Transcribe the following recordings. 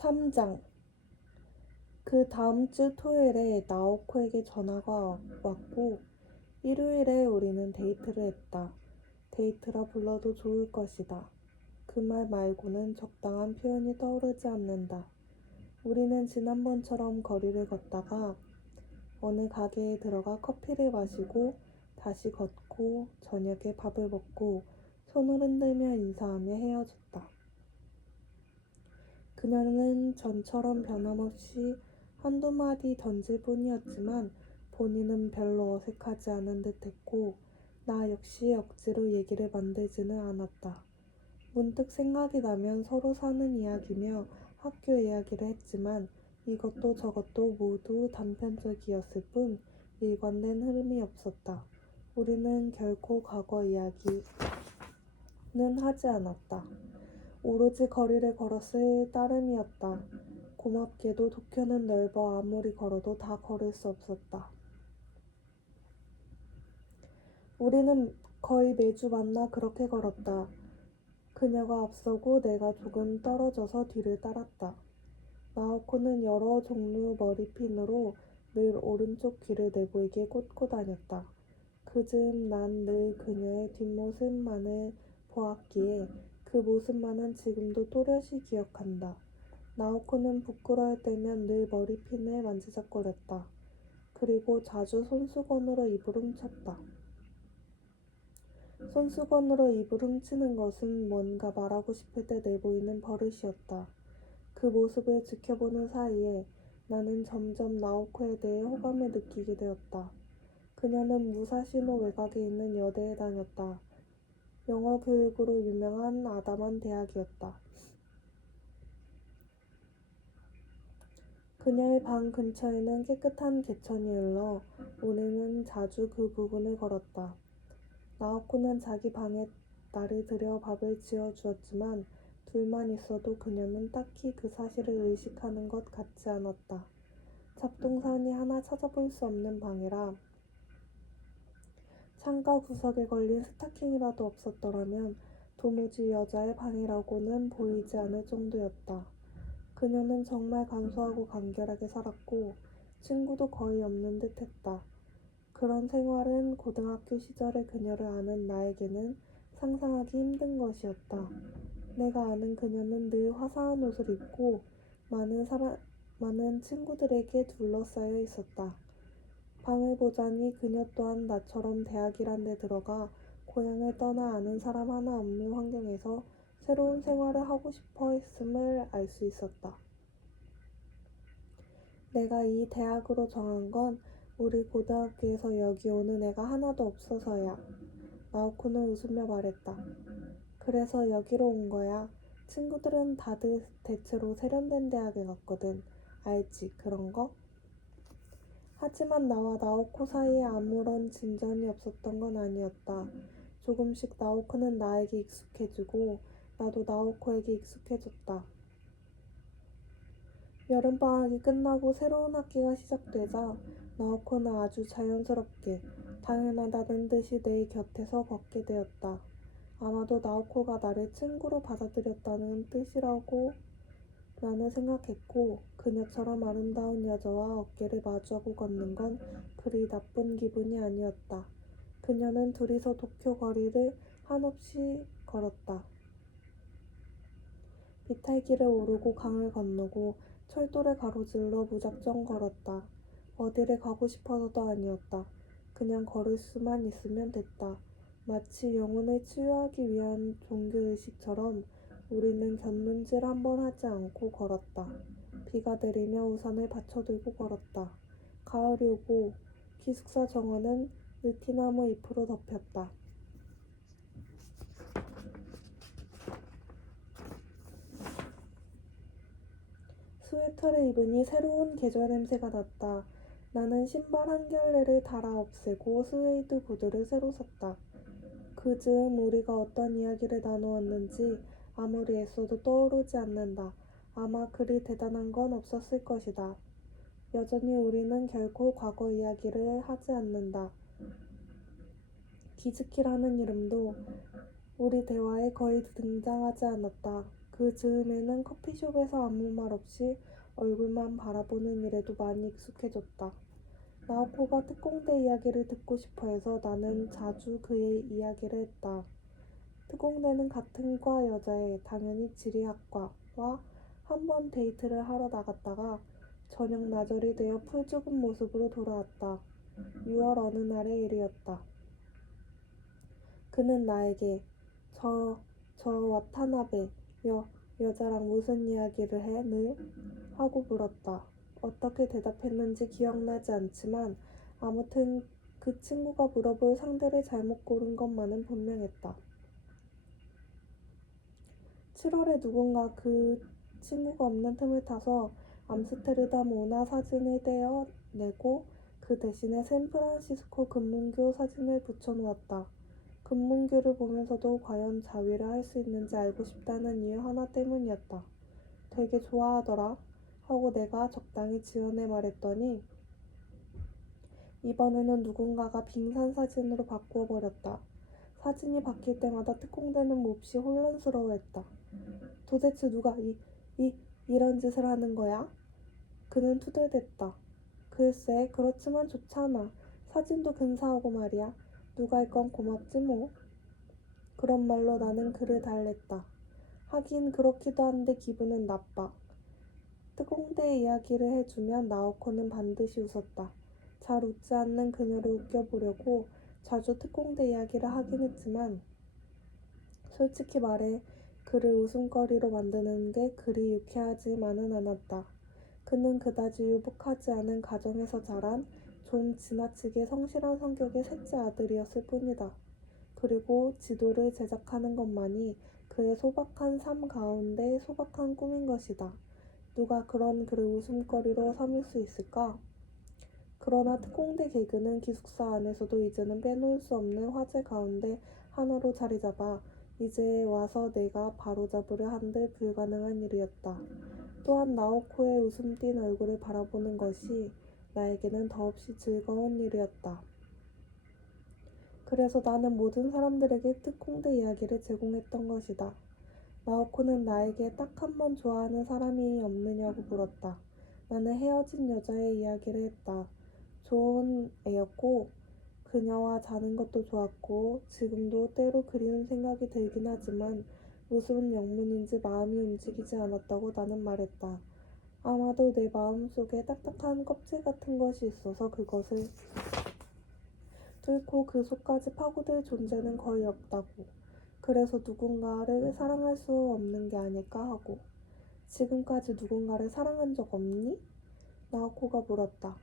3장. 그 다음 주 토요일에 나오코에게 전화가 왔고 일요일에 우리는 데이트를 했다. 데이트라 불러도 좋을 것이다. 그 말 말고는 적당한 표현이 떠오르지 않는다. 우리는 지난번처럼 거리를 걷다가 어느 가게에 들어가 커피를 마시고 다시 걷고 저녁에 밥을 먹고 손을 흔들며 인사하며 헤어졌다. 그녀는 전처럼 변함없이 한두 마디 던질 뿐이었지만 본인은 별로 어색하지 않은 듯했고 나 역시 억지로 얘기를 만들지는 않았다. 문득 생각이 나면 서로 사는 이야기며 학교 이야기를 했지만 이것도 저것도 모두 단편적이었을 뿐 일관된 흐름이 없었다. 우리는 결코 과거 이야기는 하지 않았다. 오로지 거리를 걸었을 따름이었다. 고맙게도 도쿄는 넓어 아무리 걸어도 다 걸을 수 없었다. 우리는 거의 매주 만나 그렇게 걸었다. 그녀가 앞서고 내가 조금 떨어져서 뒤를 따랐다. 나오코는 여러 종류 머리핀으로 늘 오른쪽 귀를 내보이게 꽂고 다녔다. 그즈음 난 늘 그녀의 뒷모습만을 보았기에 그 모습만은 지금도 또렷이 기억한다. 나오코는 부끄러울 때면 늘 머리핀을 만지작거렸다. 그리고 자주 손수건으로 입을 훔쳤다. 손수건으로 입을 훔치는 것은 뭔가 말하고 싶을 때 내보이는 버릇이었다. 그 모습을 지켜보는 사이에 나는 점점 나오코에 대해 호감을 느끼게 되었다. 그녀는 무사시노 외곽에 있는 여대에 다녔다. 영어 교육으로 유명한 아담한 대학이었다. 그녀의 방 근처에는 깨끗한 개천이 흘러 우리는 자주 그 부근을 걸었다. 나오코는 자기 방에 나를 들여 밥을 지어주었지만 둘만 있어도 그녀는 딱히 그 사실을 의식하는 것 같지 않았다. 잡동사니 하나 찾아볼 수 없는 방이라 창가 구석에 걸린 스타킹이라도 없었더라면 도무지 여자의 방이라고는 보이지 않을 정도였다. 그녀는 정말 간소하고 간결하게 살았고 친구도 거의 없는 듯했다. 그런 생활은 고등학교 시절의 그녀를 아는 나에게는 상상하기 힘든 것이었다. 내가 아는 그녀는 늘 화사한 옷을 입고 많은 친구들에게 둘러싸여 있었다. 방을 보자니 그녀 또한 나처럼 대학이란 데 들어가 고향을 떠나 아는 사람 하나 없는 환경에서 새로운 생활을 하고 싶어 했음을 알 수 있었다. 내가 이 대학으로 정한 건 우리 고등학교에서 여기 오는 애가 하나도 없어서야. 나오코는 웃으며 말했다. 그래서 여기로 온 거야. 친구들은 다들 대체로 세련된 대학에 갔거든. 알지, 그런 거? 하지만 나와 나오코 사이에 아무런 진전이 없었던 건 아니었다. 조금씩 나오코는 나에게 익숙해지고 나도 나오코에게 익숙해졌다. 여름방학이 끝나고 새로운 학기가 시작되자 나오코는 아주 자연스럽게 당연하다는 듯이 내 곁에서 걷게 되었다. 아마도 나오코가 나를 친구로 받아들였다는 뜻이라고 나는 생각했고 그녀처럼 아름다운 여자와 어깨를 마주하고 걷는 건 그리 나쁜 기분이 아니었다. 그녀는 둘이서 도쿄 거리를 한없이 걸었다. 비탈길을 오르고 강을 건너고 철도를 가로질러 무작정 걸었다. 어디를 가고 싶어서도 아니었다. 그냥 걸을 수만 있으면 됐다. 마치 영혼을 치유하기 위한 종교의식처럼 우리는 곁눈질 한 번 하지 않고 걸었다. 비가 내리며 우산을 받쳐들고 걸었다. 가을이 오고 기숙사 정원은 느티나무 잎으로 덮였다. 스웨터를 입으니 새로운 계절 냄새가 났다. 나는 신발 한 켤레를 달아 없애고 스웨이드 구두를 새로 샀다. 그즈음 우리가 어떤 이야기를 나누었는지 아무리 애써도 떠오르지 않는다. 아마 그리 대단한 건 없었을 것이다. 여전히 우리는 결코 과거 이야기를 하지 않는다. 기즈키라는 이름도 우리 대화에 거의 등장하지 않았다. 그 즈음에는 커피숍에서 아무 말 없이 얼굴만 바라보는 일에도 많이 익숙해졌다. 나오코가 특공대 이야기를 듣고 싶어 해서 나는 자주 그의 이야기를 했다. 특공대는 같은 과 여자애, 당연히 지리학과와 한 번 데이트를 하러 나갔다가 저녁 나절이 되어 풀 죽은 모습으로 돌아왔다. 6월 어느 날의 일이었다. 그는 나에게 저 와타나베 여자랑 무슨 이야기를 해, 늘? 하고 물었다. 어떻게 대답했는지 기억나지 않지만 아무튼 그 친구가 물어볼 상대를 잘못 고른 것만은 분명했다. 7월에 누군가 그 친구가 없는 틈을 타서 암스테르담 운하 사진을 떼어내고 그 대신에 샌프란시스코 금문교 사진을 붙여놓았다. 금문교를 보면서도 과연 자위를 할 수 있는지 알고 싶다는 이유 하나 때문이었다. 되게 좋아하더라 하고 내가 적당히 지어내 말했더니 이번에는 누군가가 빙산 사진으로 바꾸어 버렸다. 사진이 바뀔 때마다 특공대는 몹시 혼란스러워했다. 도대체 누가 이런 짓을 하는 거야? 그는 투덜댔다. 글쎄, 그렇지만 좋잖아. 사진도 근사하고 말이야. 누가 있건 고맙지 뭐. 그런 말로 나는 그를 달랬다. 하긴 그렇기도 한데 기분은 나빠. 특공대 이야기를 해주면 나오코는 반드시 웃었다. 잘 웃지 않는 그녀를 웃겨보려고 자주 특공대 이야기를 하긴 했지만 솔직히 말해 그를 웃음거리로 만드는 게 그리 유쾌하지만은 않았다. 그는 그다지 유복하지 않은 가정에서 자란 좀 지나치게 성실한 성격의 셋째 아들이었을 뿐이다. 그리고 지도를 제작하는 것만이 그의 소박한 삶 가운데 소박한 꿈인 것이다. 누가 그런 그를 웃음거리로 삼을 수 있을까? 그러나 특공대 개그는 기숙사 안에서도 이제는 빼놓을 수 없는 화제 가운데 하나로 자리잡아 이제 와서 내가 바로잡으려 한들 불가능한 일이었다. 또한 나오코의 웃음 띤 얼굴을 바라보는 것이 나에게는 더없이 즐거운 일이었다. 그래서 나는 모든 사람들에게 특공대 이야기를 제공했던 것이다. 나오코는 나에게 딱 한 번 좋아하는 사람이 없느냐고 물었다. 나는 헤어진 여자의 이야기를 했다. 좋은 애였고 그녀와 자는 것도 좋았고 지금도 때로 그리운 생각이 들긴 하지만 무슨 영문인지 마음이 움직이지 않았다고 나는 말했다. 아마도 내 마음속에 딱딱한 껍질 같은 것이 있어서 그것을 뚫고 그 속까지 파고들 존재는 거의 없다고. 그래서 누군가를 사랑할 수 없는 게 아닐까 하고. 지금까지 누군가를 사랑한 적 없니? 나오코가 물었다.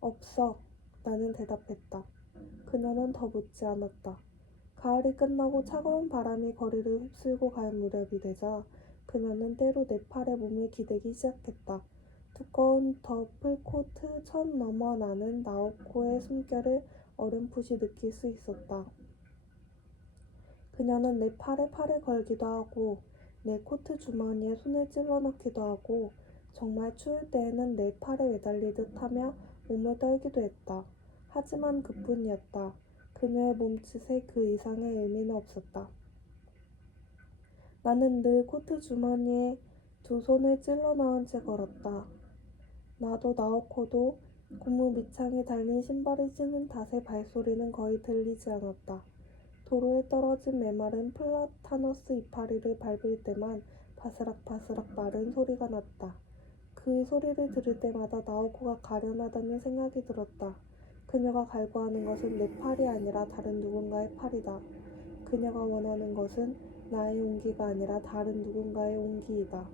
없어. 나는 대답했다. 그녀는 더 묻지 않았다. 가을이 끝나고 차가운 바람이 거리를 휩쓸고 갈 무렵이 되자 그녀는 때로 내 팔에 몸을 기대기 시작했다. 두꺼운 더플코트 천 너머 나는 나오코의 숨결을 어렴풋이 느낄 수 있었다. 그녀는 내 팔에 팔을 걸기도 하고 내 코트 주머니에 손을 찔러 넣기도 하고 정말 추울 때에는 내 팔에 매달리듯 하며 몸을 떨기도 했다. 하지만 그뿐이었다. 그녀의 몸짓에 그 이상의 의미는 없었다. 나는 늘 코트 주머니에 두 손을 찔러 넣은 채 걸었다. 나도 나오코도 고무 밑창에 달린 신발을 신은 탓에 발소리는 거의 들리지 않았다. 도로에 떨어진 메마른 플라타너스 이파리를 밟을 때만 바스락바스락 마른 소리가 났다. 그 소리를 들을 때마다 나오코가 가련하다는 생각이 들었다. 그녀가 갈구하는 것은 내 팔이 아니라 다른 누군가의 팔이다. 그녀가 원하는 것은 나의 온기가 아니라 다른 누군가의 온기이다.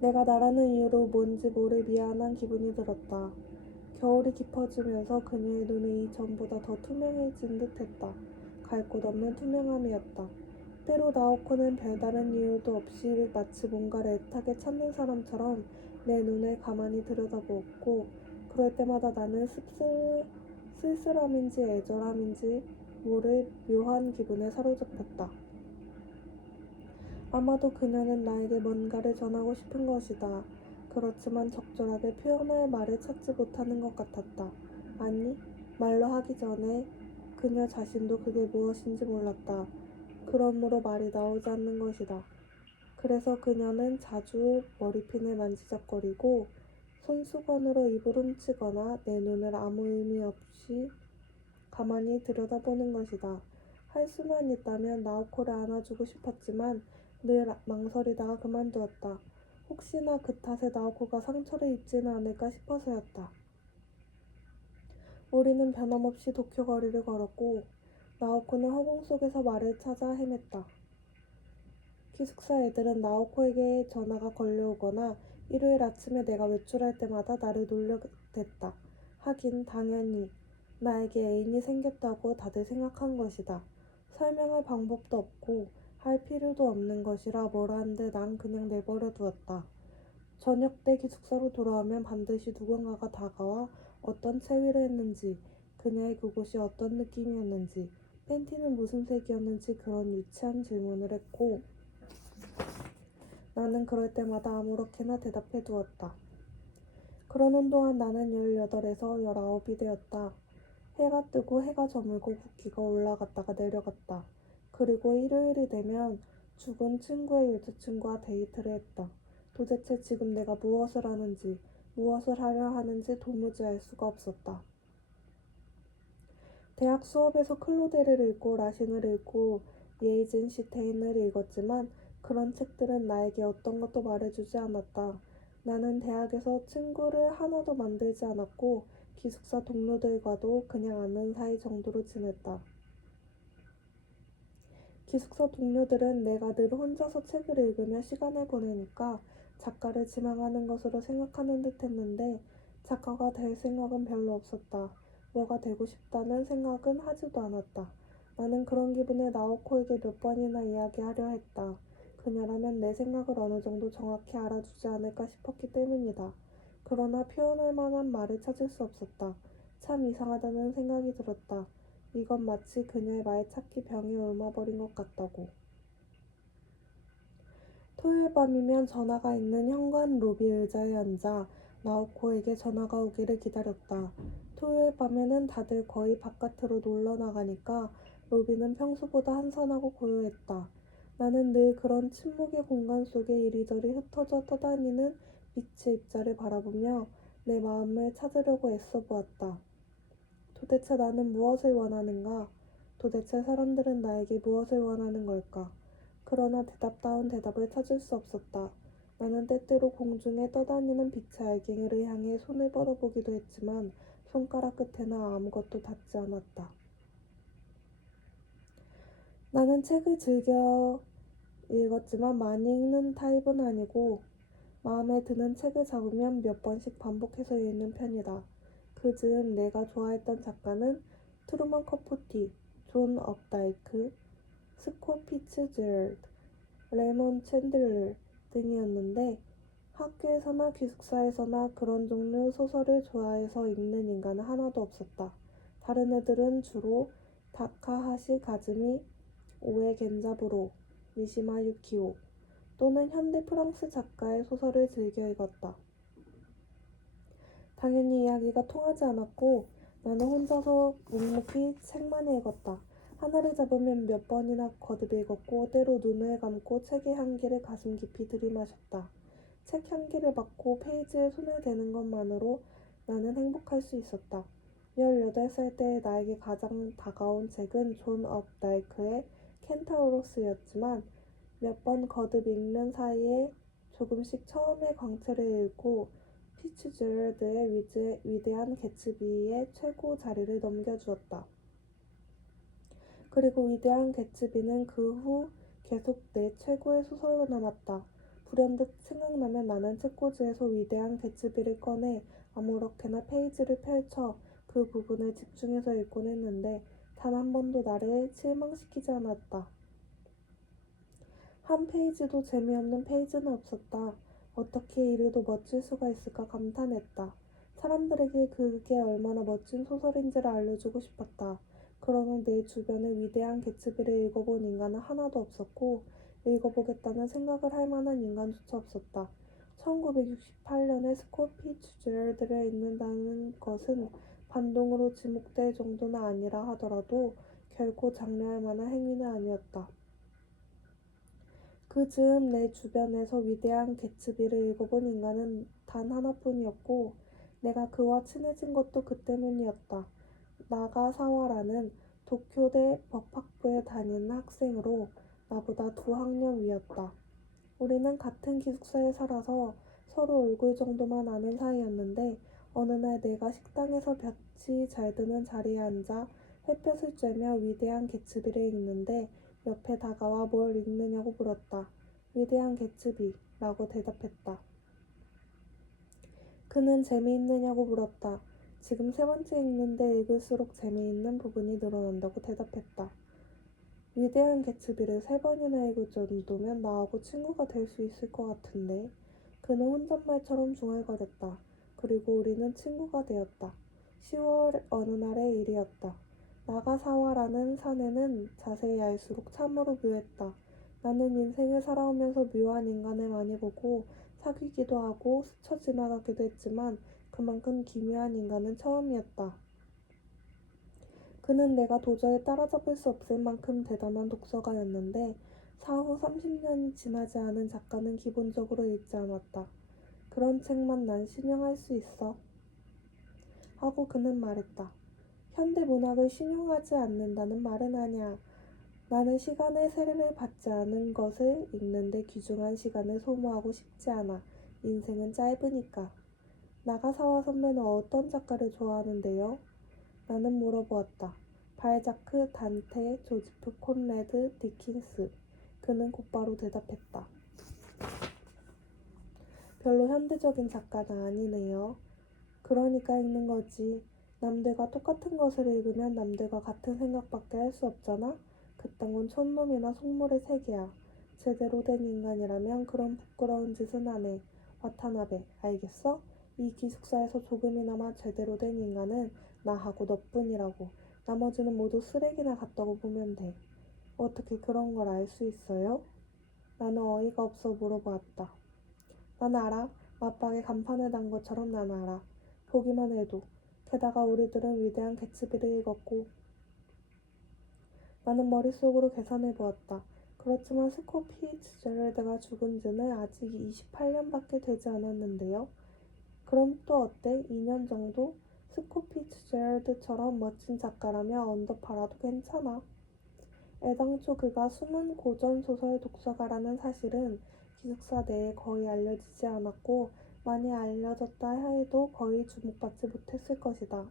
내가 나라는 이유로 뭔지 모를 미안한 기분이 들었다. 겨울이 깊어지면서 그녀의 눈이 이전보다 더 투명해진 듯했다. 갈 곳 없는 투명함이었다. 때로 나오코는 별다른 이유도 없이 마치 뭔가를 애타게 찾는 사람처럼 내 눈을 가만히 들여다보았고 그럴 때마다 나는 쓸쓸함인지 애절함인지 모를 묘한 기분에 사로잡혔다. 아마도 그녀는 나에게 뭔가를 전하고 싶은 것이다. 그렇지만 적절하게 표현할 말을 찾지 못하는 것 같았다. 아니, 말로 하기 전에 그녀 자신도 그게 무엇인지 몰랐다. 그러므로 말이 나오지 않는 것이다. 그래서 그녀는 자주 머리핀을 만지작거리고 손수건으로 입을 훔치거나 내 눈을 아무 의미 없이 가만히 들여다보는 것이다. 할 수만 있다면 나오코를 안아주고 싶었지만 늘 망설이다가 그만두었다. 혹시나 그 탓에 나오코가 상처를 입지는 않을까 싶어서였다. 우리는 변함없이 도쿄 거리를 걸었고 나오코는 허공 속에서 말을 찾아 헤맸다. 기숙사 애들은 나오코에게 전화가 걸려오거나 일요일 아침에 내가 외출할 때마다 나를 놀려댔다. 하긴 당연히 나에게 애인이 생겼다고 다들 생각한 것이다. 설명할 방법도 없고 할 필요도 없는 것이라 뭐라 한들 난 그냥 내버려 두었다. 저녁 때 기숙사로 돌아오면 반드시 누군가가 다가와 어떤 체위를 했는지, 그녀의 그곳이 어떤 느낌이었는지, 팬티는 무슨 색이었는지 그런 유치한 질문을 했고 나는 그럴 때마다 아무렇게나 대답해 두었다. 그러는 동안 나는 18에서 19이 되었다. 해가 뜨고 해가 저물고 붓기가 올라갔다가 내려갔다. 그리고 일요일이 되면 죽은 친구의 여자친구와 데이트를 했다. 도대체 지금 내가 무엇을 하는지, 무엇을 하려 하는지 도무지 알 수가 없었다. 대학 수업에서 클로데를 읽고 라신을 읽고 예이젠시테인을 읽었지만 그런 책들은 나에게 어떤 것도 말해주지 않았다. 나는 대학에서 친구를 하나도 만들지 않았고 기숙사 동료들과도 그냥 아는 사이 정도로 지냈다. 기숙사 동료들은 내가 늘 혼자서 책을 읽으며 시간을 보내니까 작가를 지망하는 것으로 생각하는 듯 했는데 작가가 될 생각은 별로 없었다. 뭐가 되고 싶다는 생각은 하지도 않았다. 나는 그런 기분을 나오코에게 몇 번이나 이야기하려 했다. 그녀라면 내 생각을 어느 정도 정확히 알아주지 않을까 싶었기 때문이다. 그러나 표현할 만한 말을 찾을 수 없었다. 참 이상하다는 생각이 들었다. 이건 마치 그녀의 말찾기 병에 옮아버린 것 같다고. 토요일 밤이면 전화가 있는 현관 로비 의자에 앉아 나오코에게 전화가 오기를 기다렸다. 토요일 밤에는 다들 거의 바깥으로 놀러 나가니까 로비는 평소보다 한산하고 고요했다. 나는 늘 그런 침묵의 공간 속에 이리저리 흩어져 떠다니는 빛의 입자를 바라보며 내 마음을 찾으려고 애써 보았다. 도대체 나는 무엇을 원하는가? 도대체 사람들은 나에게 무엇을 원하는 걸까? 그러나 대답다운 대답을 찾을 수 없었다. 나는 때때로 공중에 떠다니는 빛의 알갱이를 향해 손을 뻗어보기도 했지만 손가락 끝에는 아무것도 닿지 않았다. 나는 책을 즐겨 읽었지만 많이 읽는 타입은 아니고 마음에 드는 책을 잡으면 몇 번씩 반복해서 읽는 편이다. 그즈음 내가 좋아했던 작가는 트루먼 커포티, 존 업다이크, 스콧 피츠제럴드, 레몬 챈들러 등이었는데 학교에서나 기숙사에서나 그런 종류 소설을 좋아해서 읽는 인간은 하나도 없었다. 다른 애들은 주로 다카하시 가즈미, 오에 겐자부로, 미시마 유키오 또는 현대 프랑스 작가의 소설을 즐겨 읽었다. 당연히 이야기가 통하지 않았고 나는 혼자서 묵묵히 책만 읽었다. 하나를 잡으면 몇 번이나 거듭 읽었고 때로 눈을 감고 책의 향기를 가슴 깊이 들이마셨다. 책 향기를 맡고 페이지에 손을 대는 것만으로 나는 행복할 수 있었다. 18살 때 나에게 가장 다가온 책은 존 업다이크의 켄타우로스였지만 몇 번 거듭 읽는 사이에 조금씩 처음의 광채를 잃고 피츠제럴드의 위대한 개츠비의 최고 자리를 넘겨주었다. 그리고 위대한 개츠비는 그 후 계속 내 최고의 소설로 남았다. 불현듯 생각나면 나는 책꽂이에서 위대한 개츠비를 꺼내 아무렇게나 페이지를 펼쳐 그 부분을 집중해서 읽곤 했는데 단 한 번도 나를 실망시키지 않았다. 한 페이지도 재미없는 페이지는 없었다. 어떻게 이리도 멋질 수가 있을까 감탄했다. 사람들에게 그게 얼마나 멋진 소설인지를 알려주고 싶었다. 그러나 내 주변에 위대한 개츠비를 읽어본 인간은 하나도 없었고 읽어보겠다는 생각을 할 만한 인간조차 없었다. 1968년에 스콧 피츠제럴드를 읽는다는 것은 반동으로 지목될 정도는 아니라 하더라도 결코 장려할 만한 행위는 아니었다. 그즈음 내 주변에서 위대한 개츠비를 읽어본 인간은 단 하나뿐이었고 내가 그와 친해진 것도 그 때문이었다. 나가사와라는 도쿄대 법학부에 다니는 학생으로 나보다 2학년 위였다. 우리는 같은 기숙사에 살아서 서로 얼굴 정도만 아는 사이였는데 어느 날 내가 식당에서 볕이 잘 드는 자리에 앉아 햇볕을 쬐며 위대한 개츠비를 읽는데 옆에 다가와 뭘 읽느냐고 물었다. 위대한 개츠비라고 대답했다. 그는 재미있느냐고 물었다. 지금 3번째 읽는데 읽을수록 재미있는 부분이 늘어난다고 대답했다. 위대한 개츠비를 3번이나 읽을 정도면 나하고 친구가 될 수 있을 것 같은데. 그는 혼잣말처럼 중얼거렸다. 그리고 우리는 친구가 되었다. 10월 어느 날의 일이었다. 나가사와라는 사내는 자세히 알수록 참으로 묘했다. 나는 인생을 살아오면서 묘한 인간을 많이 보고 사귀기도 하고 스쳐 지나가기도 했지만 그만큼 기묘한 인간은 처음이었다. 그는 내가 도저히 따라잡을 수 없을 만큼 대단한 독서가였는데 사후 30년이 지나지 않은 작가는 기본적으로 읽지 않았다. 그런 책만 난 신용할 수 있어. 하고 그는 말했다. 현대 문학을 신용하지 않는다는 말은 아니야. 나는 시간의 세례를 받지 않은 것을 읽는데 귀중한 시간을 소모하고 싶지 않아. 인생은 짧으니까. 나가사와 선배는 어떤 작가를 좋아하는데요? 나는 물어보았다. 발자크, 단테, 조지프 콘레드, 디킨스. 그는 곧바로 대답했다. 별로 현대적인 작가는 아니네요. 그러니까 읽는 거지. 남들과 똑같은 것을 읽으면 남들과 같은 생각밖에 할 수 없잖아? 그딴 건 촌놈이나 속물의 세계야. 제대로 된 인간이라면 그런 부끄러운 짓은 안 해. 와타나베, 알겠어? 이 기숙사에서 조금이나마 제대로 된 인간은 나하고 너뿐이라고. 나머지는 모두 쓰레기나 같다고 보면 돼. 어떻게 그런 걸 알 수 있어요? 나는 어이가 없어 물어보았다. 난 알아. 맞박에 간판을 단 것처럼 난 알아. 보기만 해도. 게다가 우리들은 위대한 개츠비를 읽었고. 나는 머릿속으로 계산해 보았다. 그렇지만 스콧 피츠제럴드가 죽은 지는 아직 28년밖에 되지 않았는데요. 그럼 또 어때? 2년 정도? 스콧 피츠제럴드처럼 멋진 작가라면 언더 팔아도 괜찮아. 애당초 그가 숨은 고전소설 독서가라는 사실은 기숙사 내에 거의 알려지지 않았고 많이 알려졌다 해도 거의 주목받지 못했을 것이다.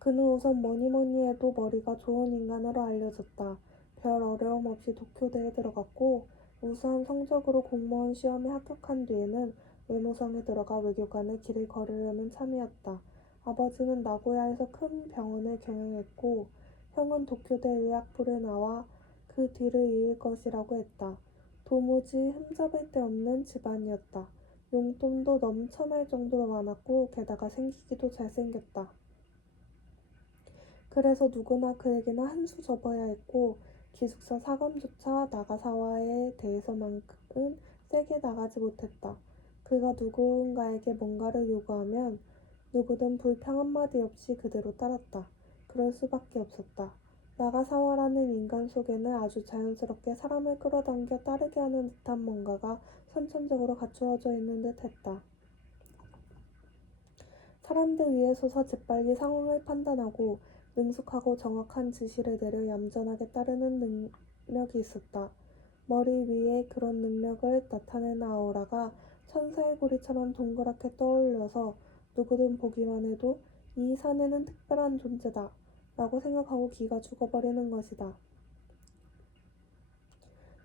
그는 우선 뭐니뭐니 해도 머리가 좋은 인간으로 알려졌다. 별 어려움 없이 도쿄대에 들어갔고 우수한 성적으로 공무원 시험에 합격한 뒤에는 외노성에 들어가 외교관의 길을 걸으려는 참이었다. 아버지는 나고야에서 큰 병원을 경영했고 형은 도쿄대 의학부를 나와 그 뒤를 이을 것이라고 했다. 도무지 흠잡을 데 없는 집안이었다. 용돈도 넘쳐날 정도로 많았고 게다가 생기기도 잘생겼다. 그래서 누구나 그에게는 한 수 접어야 했고 기숙사 사감조차 나가사와에 대해서만큼은 세게 나가지 못했다. 그가 누군가에게 뭔가를 요구하면 누구든 불평 한마디 없이 그대로 따랐다. 그럴 수밖에 없었다. 나가사와라는 인간 속에는 아주 자연스럽게 사람을 끌어당겨 따르게 하는 듯한 뭔가가 선천적으로 갖추어져 있는 듯 했다. 사람들 위에 서서 재빨리 상황을 판단하고 능숙하고 정확한 지시를 내려 얌전하게 따르는 능력이 있었다. 머리 위에 그런 능력을 나타내는 아우라가 천사의 고리처럼 동그랗게 떠올려서 누구든 보기만 해도 이 사내는 특별한 존재다 라고 생각하고 기가 죽어버리는 것이다.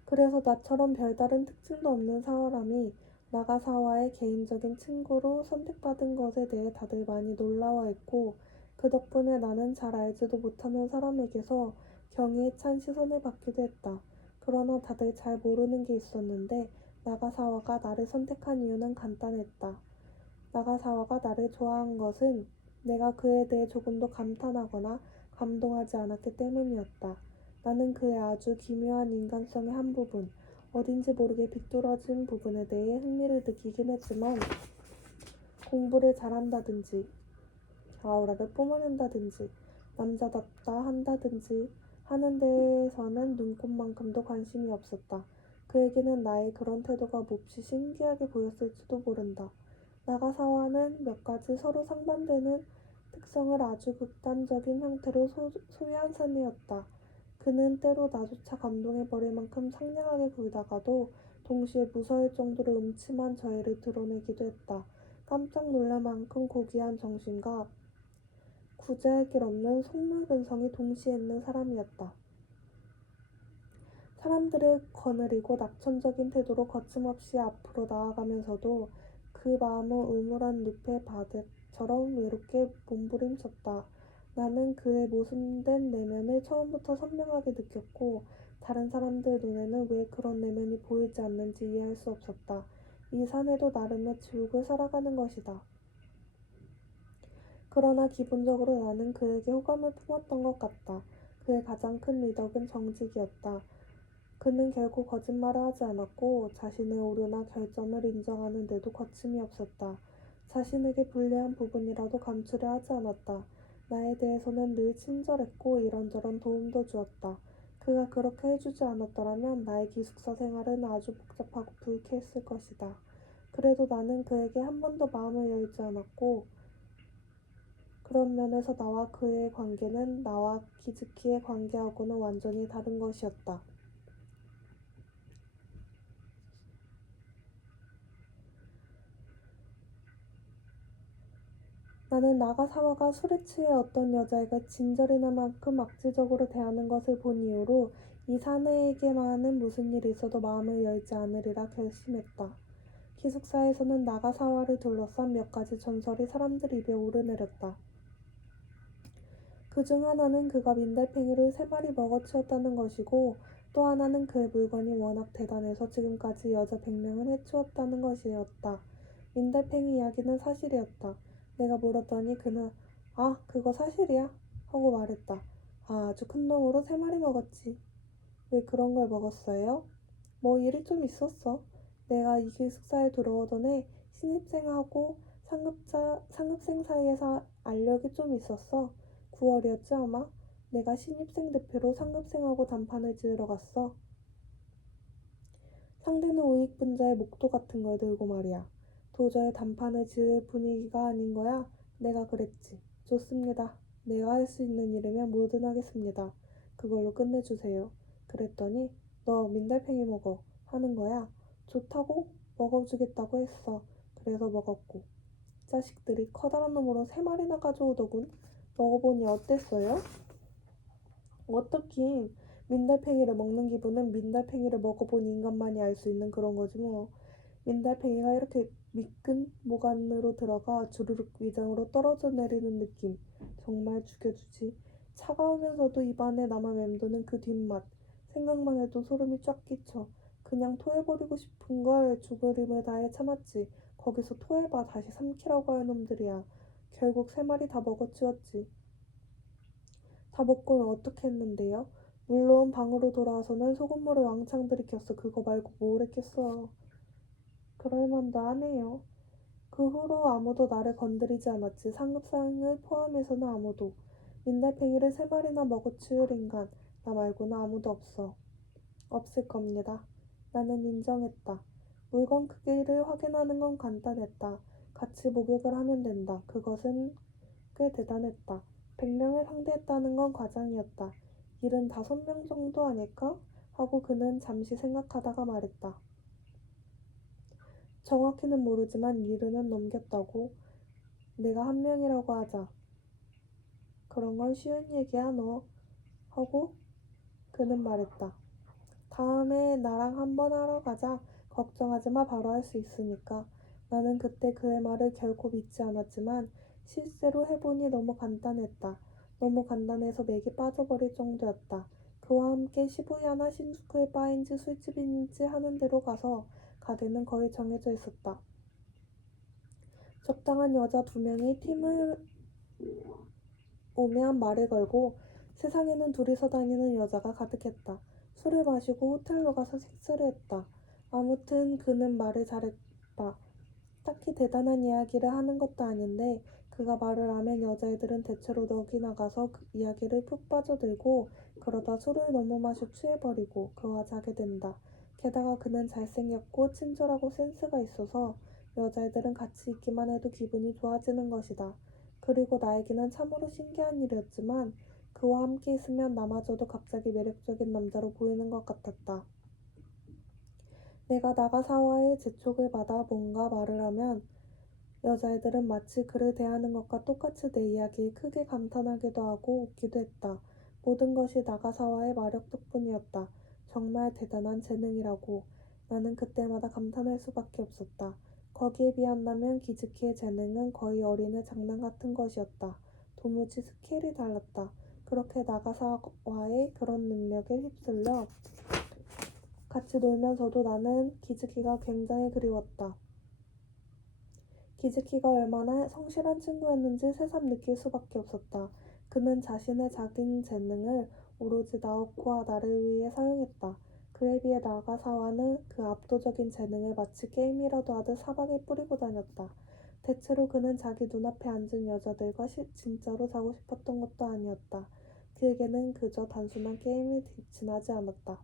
그래서 나처럼 별다른 특징도 없는 사람이 나가사와의 개인적인 친구로 선택받은 것에 대해 다들 많이 놀라워했고 그 덕분에 나는 잘 알지도 못하는 사람에게서 경의에 찬 시선을 받기도 했다. 그러나 다들 잘 모르는 게 있었는데 나가사와가 나를 선택한 이유는 간단했다. 나가사와가 나를 좋아한 것은 내가 그에 대해 조금도 감탄하거나 감동하지 않았기 때문이었다. 나는 그의 아주 기묘한 인간성의 한 부분, 어딘지 모르게 비뚤어진 부분에 대해 흥미를 느끼긴 했지만 공부를 잘한다든지 아우라를 뿜어낸다든지 남자답다 한다든지 하는 데에서는 눈꼽만큼도 관심이 없었다. 그에게는 나의 그런 태도가 몹시 신기하게 보였을지도 모른다. 나가사와는 몇 가지 서로 상반되는 특성을 아주 극단적인 형태로 소유한 사내였다. 그는 때로 나조차 감동해버릴 만큼 상냥하게 굴다가도 동시에 무서울 정도로 음침한 저애를 드러내기도 했다. 깜짝 놀랄 만큼 고귀한 정신과 구제할 길 없는 속물 근성이 동시에 있는 사람이었다. 사람들을 거느리고 낙천적인 태도로 거침없이 앞으로 나아가면서도 그 마음은 우물한 늪의 바닥처럼 외롭게 몸부림쳤다. 나는 그의 모순된 내면을 처음부터 선명하게 느꼈고 다른 사람들 눈에는 왜 그런 내면이 보이지 않는지 이해할 수 없었다. 이 사내도 나름의 지옥을 살아가는 것이다. 그러나 기본적으로 나는 그에게 호감을 품었던 것 같다. 그의 가장 큰 미덕은 정직이었다. 그는 결코 거짓말을 하지 않았고 자신의 오류나 결점을 인정하는 데도 거침이 없었다. 자신에게 불리한 부분이라도 감추려 하지 않았다. 나에 대해서는 늘 친절했고 이런저런 도움도 주었다. 그가 그렇게 해주지 않았더라면 나의 기숙사 생활은 아주 복잡하고 불쾌했을 것이다. 그래도 나는 그에게 한 번도 마음을 열지 않았고 그런 면에서 나와 그의 관계는 나와 기즈키의 관계하고는 완전히 다른 것이었다. 나는 나가사와가 술에 취해 어떤 여자애가 진저리나만큼 악질적으로 대하는 것을 본 이후로 이 사내에게만은 무슨 일이 있어도 마음을 열지 않으리라 결심했다. 기숙사에서는 나가사와를 둘러싼 몇 가지 전설이 사람들 입에 오르내렸다. 그중 하나는 그가 민달팽이를 3마리 먹어치웠다는 것이고 또 하나는 그의 물건이 워낙 대단해서 지금까지 여자 100명을 해치웠다는 것이었다. 민달팽이 이야기는 사실이었다. 내가 물었더니 그는 아, 그거 사실이야? 하고 말했다. 아, 아주 큰 놈으로 3마리 먹었지. 왜 그런 걸 먹었어요? 뭐 일이 좀 있었어. 내가 이 기숙사에 들어오던 해 신입생하고 상급생 사이에서 알력이 좀 있었어. 9월이었지 아마? 내가 신입생 대표로 상급생하고 단판을 지으러 갔어. 상대는 우익분자의 목도 같은 걸 들고 말이야. 도저히 단판을 지을 분위기가 아닌 거야. 내가 그랬지. 좋습니다. 내가 할 수 있는 일이면 뭐든 하겠습니다. 그걸로 끝내주세요. 그랬더니 너 민달팽이 먹어 하는 거야. 좋다고 먹어주겠다고 했어. 그래서 먹었고 자식들이 커다란 놈으로 3마리나 가져오더군. 먹어보니 어땠어요? 어떻긴 민달팽이를 먹는 기분은 민달팽이를 먹어본 인간만이 알 수 있는 그런 거지 뭐. 민달팽이가 이렇게 미끈 목 안으로 들어가 주르륵 위장으로 떨어져 내리는 느낌 정말 죽여주지. 차가우면서도 입안에 남아 맴도는 그 뒷맛 생각만 해도 소름이 쫙 끼쳐. 그냥 토해버리고 싶은 걸 죽을 힘을 다해 참았지. 거기서 토해봐 다시 삼키라고 할 놈들이야. 결국 3마리 다 먹어치웠지. 다 먹고는 어떻게 했는데요? 물론 방으로 돌아와서는 소금물을 왕창 들이켰어. 그거 말고 뭘 했겠어. 그럴만도 하네요. 그 후로 아무도 나를 건드리지 않았지. 상급상을 포함해서는 아무도. 민달팽이를 3마리나 먹어치울 인간. 나 말고는 아무도 없어. 없을 겁니다. 나는 인정했다. 물건 크기를 확인하는 건 간단했다. 같이 목욕을 하면 된다. 그것은 꽤 대단했다. 100명을 상대했다는 건 과장이었다. 75명 정도 아닐까? 하고 그는 잠시 생각하다가 말했다. 정확히는 모르지만 일은 넘겼다고. 내가 1명이라고 하자. 그런 건 쉬운 얘기야 너. 하고 그는 말했다. 다음에 나랑 한번 하러 가자. 걱정하지 마. 바로 할 수 있으니까. 나는 그때 그의 말을 결코 믿지 않았지만 실제로 해보니 너무 간단했다. 너무 간단해서 맥이 빠져버릴 정도였다. 그와 함께 시부야나 신주쿠의 바인지 술집인지 하는 대로 가서 가게는 거의 정해져 있었다. 적당한 여자 2명이 팀을 오면 말을 걸고 세상에는 둘이서 다니는 여자가 가득했다. 술을 마시고 호텔로 가서 섹스를 했다. 아무튼 그는 말을 잘했다. 딱히 대단한 이야기를 하는 것도 아닌데 그가 말을 하면 여자애들은 대체로 넋이 나가서 그 이야기를 푹 빠져들고 그러다 술을 너무 마셔 취해버리고 그와 자게 된다. 게다가 그는 잘생겼고 친절하고 센스가 있어서 여자애들은 같이 있기만 해도 기분이 좋아지는 것이다. 그리고 나에게는 참으로 신기한 일이었지만 그와 함께 있으면 나마저도 갑자기 매력적인 남자로 보이는 것 같았다. 내가 나가사와의 재촉을 받아 뭔가 말을 하면 여자애들은 마치 그를 대하는 것과 똑같이 내 이야기에 크게 감탄하기도 하고 웃기도 했다. 모든 것이 나가사와의 마력 덕분이었다. 정말 대단한 재능이라고. 나는 그때마다 감탄할 수밖에 없었다. 거기에 비한다면 기즈키의 재능은 거의 어린애 장난 같은 것이었다. 도무지 스케일이 달랐다. 그렇게 나가사와의 그런 능력에 휩쓸려 같이 놀면서도 나는 기즈키가 굉장히 그리웠다. 기즈키가 얼마나 성실한 친구였는지 새삼 느낄 수밖에 없었다. 그는 자신의 작은 재능을 오로지 나오코와 나를 위해 사용했다. 그에 비해 나가사와는 그 압도적인 재능을 마치 게임이라도 하듯 사방에 뿌리고 다녔다. 대체로 그는 자기 눈앞에 앉은 여자들과 진짜로 자고 싶었던 것도 아니었다. 그에게는 그저 단순한 게임이 지나지 않았다.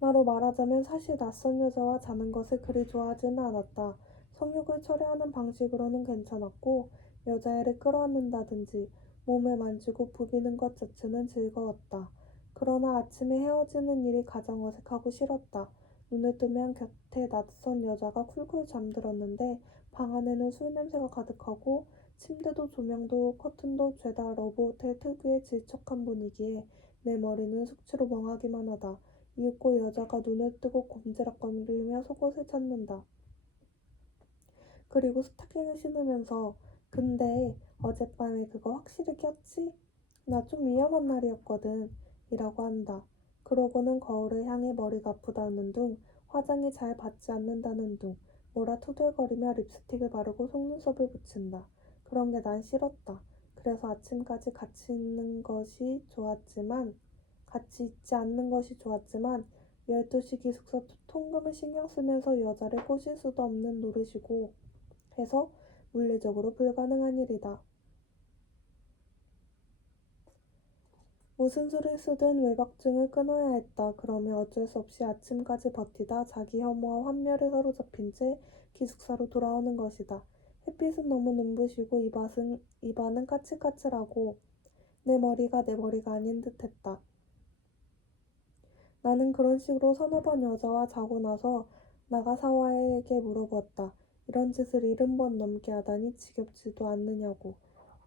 나로 말하자면 사실 낯선 여자와 자는 것을 그리 좋아하지는 않았다. 성욕을 철회하는 방식으로는 괜찮았고 여자애를 끌어안는다든지 몸을 만지고 부비는 것 자체는 즐거웠다. 그러나 아침에 헤어지는 일이 가장 어색하고 싫었다. 눈을 뜨면 곁에 낯선 여자가 쿨쿨 잠들었는데 방 안에는 술 냄새가 가득하고 침대도 조명도 커튼도 죄다 러브호텔 특유의 질척한 분위기에 내 머리는 숙취로 멍하기만 하다. 이윽고 여자가 눈을 뜨고 곰지락거리며 속옷을 찾는다. 그리고 스타킹을 신으면서 근데 어젯밤에 그거 확실히 꼈지? 나 좀 위험한 날이었거든. 이라고 한다. 그러고는 거울을 향해 머리가 아프다는 둥, 화장이 잘 받지 않는다는 둥, 뭐라 투덜거리며 립스틱을 바르고 속눈썹을 붙인다. 그런 게 난 싫었다. 그래서 아침까지 같이 있지 않는 것이 좋았지만 12시 기숙사 통금을 신경 쓰면서 여자를 꼬실 수도 없는 노릇이고 해서 물리적으로 불가능한 일이다. 무슨 수를 쓰든 외박증을 끊어야 했다. 그러면 어쩔 수 없이 아침까지 버티다 자기 혐오와 환멸에 사로잡힌 채 기숙사로 돌아오는 것이다. 햇빛은 너무 눈부시고 입안은 까칠까칠하고 내 머리가 아닌 듯했다. 나는 그런 식으로 서너 번 여자와 자고 나서 나가사와에게 물어보았다. 이런 짓을 70번 넘게 하다니 지겹지도 않느냐고.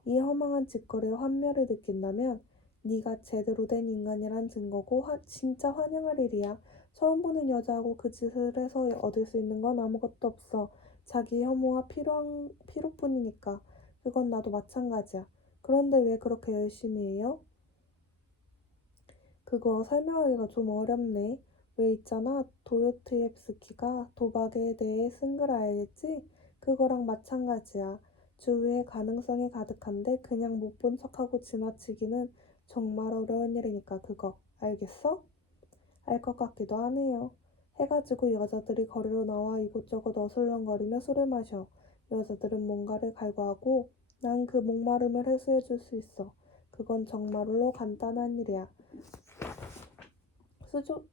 이 허망한 짓거리에 환멸을 느낀다면 네가 제대로 된 인간이란 증거고 진짜 환영할 일이야. 처음 보는 여자하고 그 짓을 해서 얻을 수 있는 건 아무것도 없어. 자기 혐오와 피로뿐이니까. 그건 나도 마찬가지야. 그런데 왜 그렇게 열심히 해요? 그거 설명하기가 좀 어렵네. 왜 있잖아. 도요토옙스키가 도박에 대해 쓴 글 알지? 그거랑 마찬가지야. 주위에 가능성이 가득한데 그냥 못 본 척하고 지나치기는 정말 어려운 일이니까 그거. 알겠어? 알 것 같기도 하네요. 해가지고 여자들이 거리로 나와 이곳저곳 어슬렁거리며 술을 마셔. 여자들은 뭔가를 갈구하고 난 그 목마름을 해소해 줄 수 있어. 그건 정말로 간단한 일이야.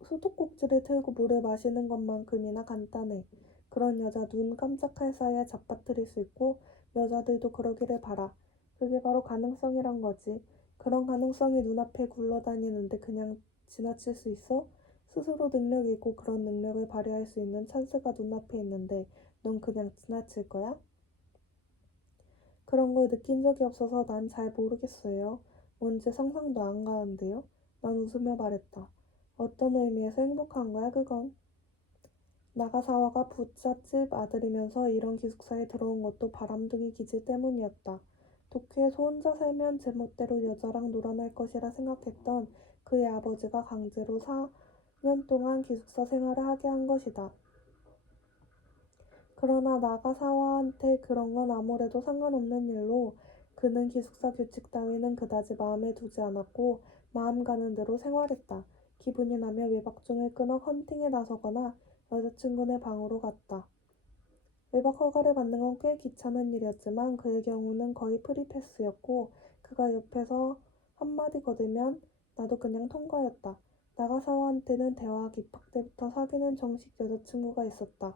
수도꼭지를 틀고 물을 마시는 것만큼이나 간단해. 그런 여자 눈 깜짝할 사이에 잡아뜨릴 수 있고 여자들도 그러기를 바라. 그게 바로 가능성이란 거지. 그런 가능성이 눈앞에 굴러다니는데 그냥 지나칠 수 있어? 스스로 능력이 있고 그런 능력을 발휘할 수 있는 찬스가 눈앞에 있는데 넌 그냥 지나칠 거야? 그런 걸 느낀 적이 없어서 난 잘 모르겠어요. 뭔지 상상도 안 가는데요. 난 웃으며 말했다. 어떤 의미에서 행복한 거야, 그건? 나가사와가 부잣집 아들이면서 이런 기숙사에 들어온 것도 바람둥이 기질 때문이었다. 도쿄에서 혼자 살면 제멋대로 여자랑 놀아날 것이라 생각했던 그의 아버지가 강제로 4년 동안 기숙사 생활을 하게 한 것이다. 그러나 나가사와한테 그런 건 아무래도 상관없는 일로 그는 기숙사 규칙 따위는 그다지 마음에 두지 않았고 마음 가는 대로 생활했다. 기분이 나면 외박증을 끊어 헌팅에 나서거나 여자친구네 방으로 갔다. 외박 허가를 받는 건 꽤 귀찮은 일이었지만 그의 경우는 거의 프리패스였고 그가 옆에서 한마디 거들면 나도 그냥 통과였다. 나가사와한테는 대학 입학 때부터 사귀는 정식 여자친구가 있었다.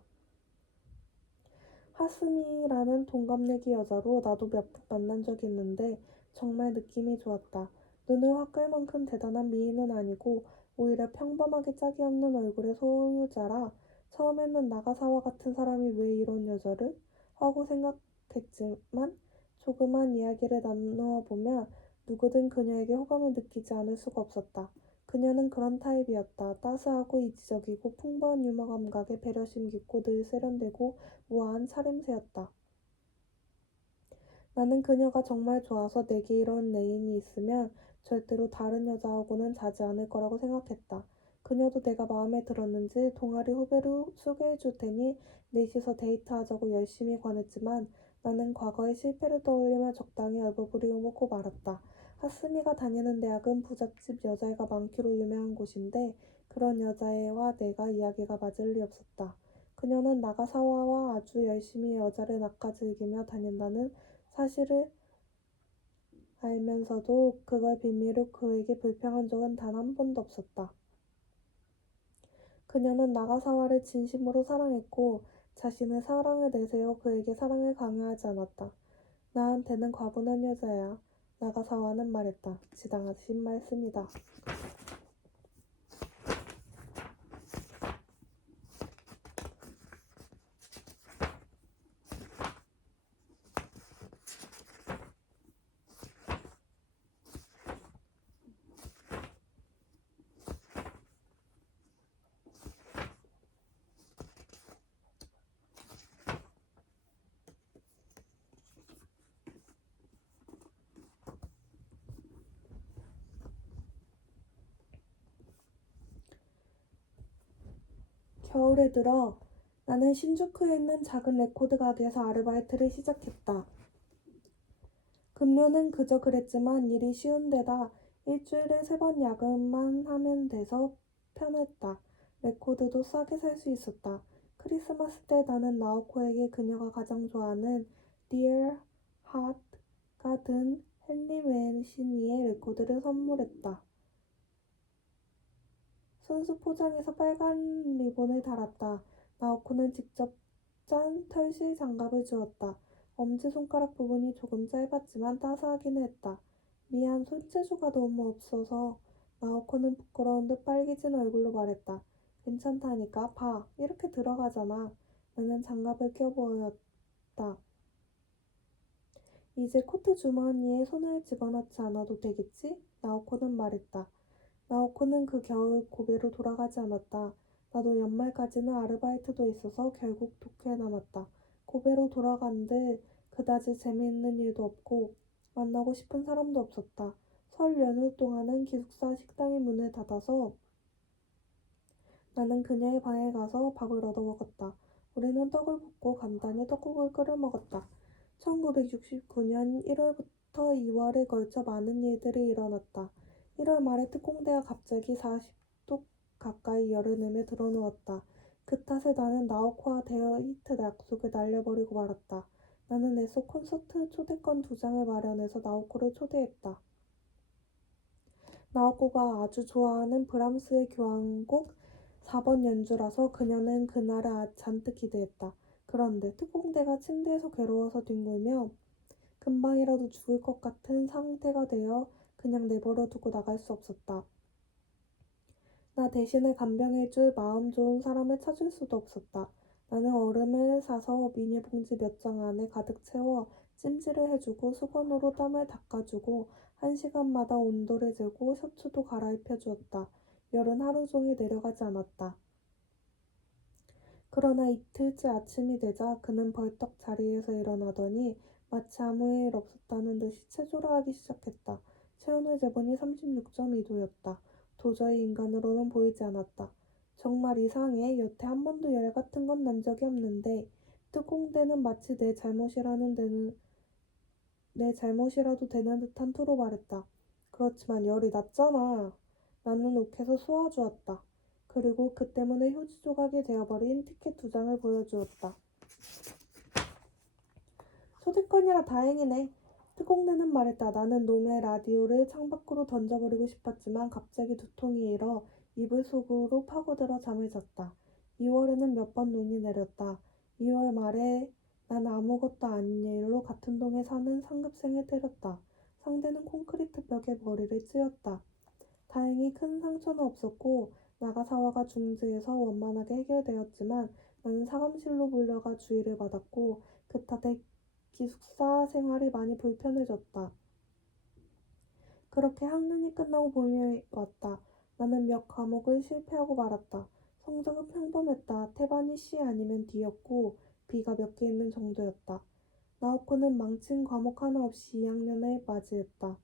하스미라는 동갑내기 여자로 나도 몇 번 만난 적이 있는데 정말 느낌이 좋았다. 눈을 확 끌 만큼 대단한 미인은 아니고 오히려 평범하게 짝이 없는 얼굴의 소유자라 처음에는 나가사와 같은 사람이 왜 이런 여자를? 하고 생각했지만 조그만 이야기를 나누어 보면 누구든 그녀에게 호감을 느끼지 않을 수가 없었다. 그녀는 그런 타입이었다. 따스하고 이지적이고 풍부한 유머 감각에 배려심 깊고 늘 세련되고 우아한 차림새였다. 나는 그녀가 정말 좋아서 내게 이런 애인이 있으면 절대로 다른 여자하고는 자지 않을 거라고 생각했다. 그녀도 내가 마음에 들었는지 동아리 후배로 소개해 줄 테니 넷이서 데이트하자고 열심히 권했지만 나는 과거의 실패를 떠올리며 적당히 얼버무리고 말았다. 하스미가 다니는 대학은 부잣집 여자애가 많기로 유명한 곳인데 그런 여자애와 내가 이야기가 맞을 리 없었다. 그녀는 나가사와와 아주 열심히 여자를 낚아즐기며 다닌다는 사실을 알면서도 그걸 비밀로 그에게 불평한 적은 단 한 번도 없었다. 그녀는 나가사와를 진심으로 사랑했고 자신의 사랑을 내세워 그에게 사랑을 강요하지 않았다. 나한테는 과분한 여자야. 나가사와는 말했다. 지당하신 말씀이다. 겨울에 들어 나는 신주쿠에 있는 작은 레코드 가게에서 아르바이트를 시작했다. 급료는 그저 그랬지만 일이 쉬운 데다 일주일에 3번 야근만 하면 돼서 편했다. 레코드도 싸게 살 수 있었다. 크리스마스 때 나는 나오코에게 그녀가 가장 좋아하는 Dear Heart가 든 헨리 웨신이의 레코드를 선물했다. 순수 포장해서 빨간 리본을 달았다. 나오코는 직접 짠 털실 장갑을 주었다. 엄지손가락 부분이 조금 짧았지만 따스하기는 했다. 미안, 손재주가 너무 없어서. 나오코는 부끄러운 듯 빨개진 얼굴로 말했다. 괜찮다니까. 봐, 이렇게 들어가잖아. 나는 장갑을 껴보였다. 이제 코트 주머니에 손을 집어넣지 않아도 되겠지? 나오코는 말했다. 나오코는 그 겨울 고베로 돌아가지 않았다. 나도 연말까지는 아르바이트도 있어서 결국 도쿄에 남았다. 고베로 돌아간들 그다지 재미있는 일도 없고 만나고 싶은 사람도 없었다. 설 연휴 동안은 기숙사 식당이 문을 닫아서 나는 그녀의 방에 가서 밥을 얻어 먹었다. 우리는 떡을 볶고 간단히 떡국을 끓여 먹었다. 1969년 1월부터 2월에 걸쳐 많은 일들이 일어났다. 1월 말에 특공대가 갑자기 40도 가까이 열을 내며 들어누웠다. 그 탓에 나는 나오코와 데이트 약속을 날려버리고 말았다. 나는 애써 콘서트 초대권 2장을 마련해서 나오코를 초대했다. 나오코가 아주 좋아하는 브람스의 교향곡 4번 연주라서 그녀는 그날을 잔뜩 기대했다. 그런데 특공대가 침대에서 괴로워서 뒹굴며 금방이라도 죽을 것 같은 상태가 되어 그냥 내버려 두고 나갈 수 없었다. 나 대신에 간병해줄 마음 좋은 사람을 찾을 수도 없었다. 나는 얼음을 사서 비닐봉지 몇 장 안에 가득 채워 찜질을 해주고 수건으로 땀을 닦아주고 1시간마다 온도를 재고 셔츠도 갈아입혀 주었다. 열은 하루 종일 내려가지 않았다. 그러나 이틀째 아침이 되자 그는 벌떡 자리에서 일어나더니 마치 아무 일 없었다는 듯이 체조를 시작했다. 체온을 재보니 36.2도였다. 도저히 인간으로는 보이지 않았다. 정말 이상해. 여태 한 번도 열 같은 건 난 적이 없는데 특공대는 마치 내 잘못이라도 되는 듯한 투로 말했다. 그렇지만 열이 났잖아. 나는 욱해서 쏘아주었다. 그리고 그 때문에 휴지 조각이 되어버린 티켓 2장을 보여주었다. 초대권이라 다행이네. 특공대는 말했다. 나는 놈의 라디오를 창밖으로 던져버리고 싶었지만 갑자기 두통이 일어 이불 속으로 파고들어 잠을 잤다. 2월에는 몇 번 눈이 내렸다. 2월 말에 난 아무것도 아닌 일로 같은 동에 사는 상급생을 때렸다. 상대는 콘크리트 벽에 머리를 찧었다. 다행히 큰 상처는 없었고 나가사와가 중지해서 원만하게 해결되었지만 나는 사감실로 불려가 주의를 받았고 그 탓에 기숙사 생활이 많이 불편해졌다. 그렇게 학년이 끝나고 봄이 왔다. 나는 몇 과목을 실패하고 말았다. 성적은 평범했다. 태반이 C 아니면 D였고 B가 몇 개 있는 정도였다. 나오코는 망친 과목 하나 없이 2학년을 맞이했다.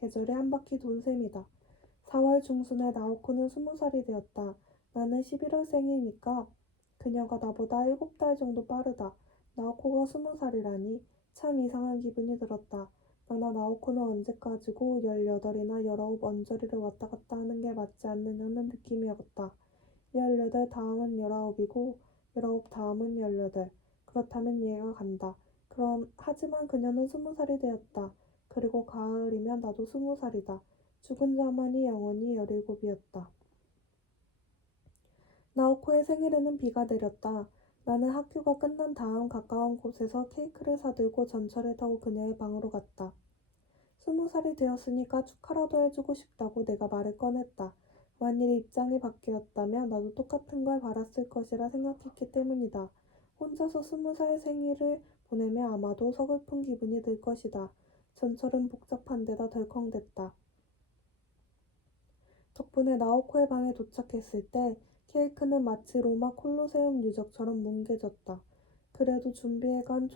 계절이 한 바퀴 돈 셈이다. 4월 중순에 나오코는 20살이 되었다. 나는 11월생이니까 그녀가 나보다 7달 정도 빠르다. 나오코가 20살이라니 참 이상한 기분이 들었다. 나나 나오코는 언제까지고 18이나 19 언저리를 왔다 갔다 하는 게 맞지 않느냐는 느낌이었다. 18 다음은 19이고 19 다음은 18. 그렇다면 이해가 간다. 하지만 그녀는 20살이 되었다. 그리고 가을이면 나도 20살이다. 죽은 자만이 영원히 17이었다. 나오코의 생일에는 비가 내렸다. 나는 학교가 끝난 다음 가까운 곳에서 케이크를 사들고 전철을 타고 그녀의 방으로 갔다. 20살이 되었으니까 축하라도 해주고 싶다고 내가 말을 꺼냈다. 만일 입장이 바뀌었다면 나도 똑같은 걸 바랐을 것이라 생각했기 때문이다. 혼자서 20살 생일을 보내면 아마도 서글픈 기분이 들 것이다. 전철은 복잡한 데다 덜컹댔다. 덕분에 나오코의 방에 도착했을 때 케이크는 마치 로마 콜로세움 유적처럼 뭉개졌다. 그래도 준비해간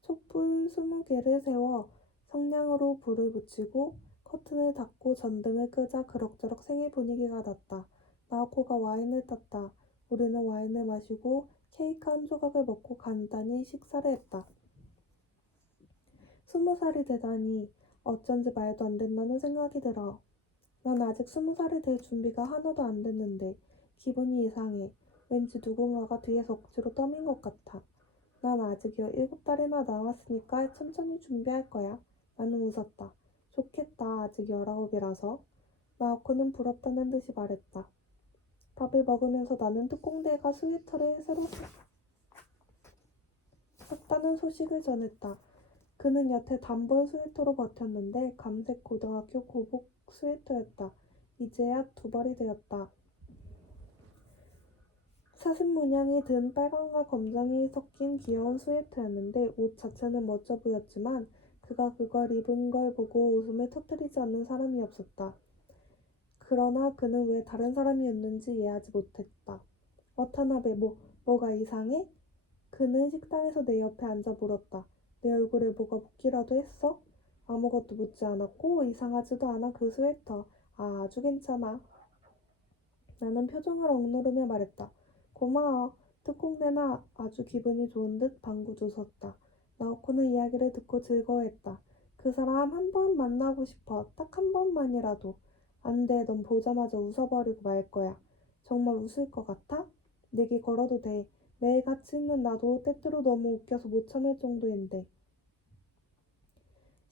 촛불 20개를 세워 성냥으로 불을 붙이고 커튼을 닫고 전등을 끄자 그럭저럭 생일 분위기가 났다. 나오코가 와인을 땄다. 우리는 와인을 마시고 케이크 한 조각을 먹고 간단히 식사를 했다. 20살이 되다니 어쩐지 말도 안 된다는 생각이 들어. 난 아직 20살이 될 준비가 하나도 안 됐는데 기분이 이상해. 왠지 누군가가 뒤에서 억지로 떠민 것 같아. 난 아직 17달이나 남았으니까 천천히 준비할 거야. 나는 웃었다. 좋겠다. 아직 19이라서. 나오코는 부럽다는 듯이 말했다. 밥을 먹으면서 나는 특공대가 스웨터를 새로 샀다는 소식을 전했다. 그는 여태 단벌 스웨터로 버텼는데 감색 고등학교 고복 스웨터였다. 이제야 두 벌이 되었다. 사슴 문양이 든 빨강과 검정이 섞인 귀여운 스웨터였는데 옷 자체는 멋져 보였지만 그가 그걸 입은 걸 보고 웃음을 터뜨리지 않는 사람이 없었다. 그러나 그는 왜 다른 사람이었는지 이해하지 못했다. 와타나베, 뭐가 이상해? 그는 식당에서 내 옆에 앉아 물었다. 내 얼굴에 뭐가 묻기라도 했어? 아무것도 묻지 않았고 이상하지도 않아 그 스웨터. 아주 괜찮아. 나는 표정을 억누르며 말했다. 고마워. 특공대나 아주 기분이 좋은 듯 방긋 웃었다. 나오코는 이야기를 듣고 즐거워했다. 그 사람 한 번 만나고 싶어. 딱 한 번만이라도. 안 돼. 넌 보자마자 웃어버리고 말 거야. 정말 웃을 것 같아? 내게 걸어도 돼. 매일 같이 있는 나도 때때로 너무 웃겨서 못 참을 정도인데.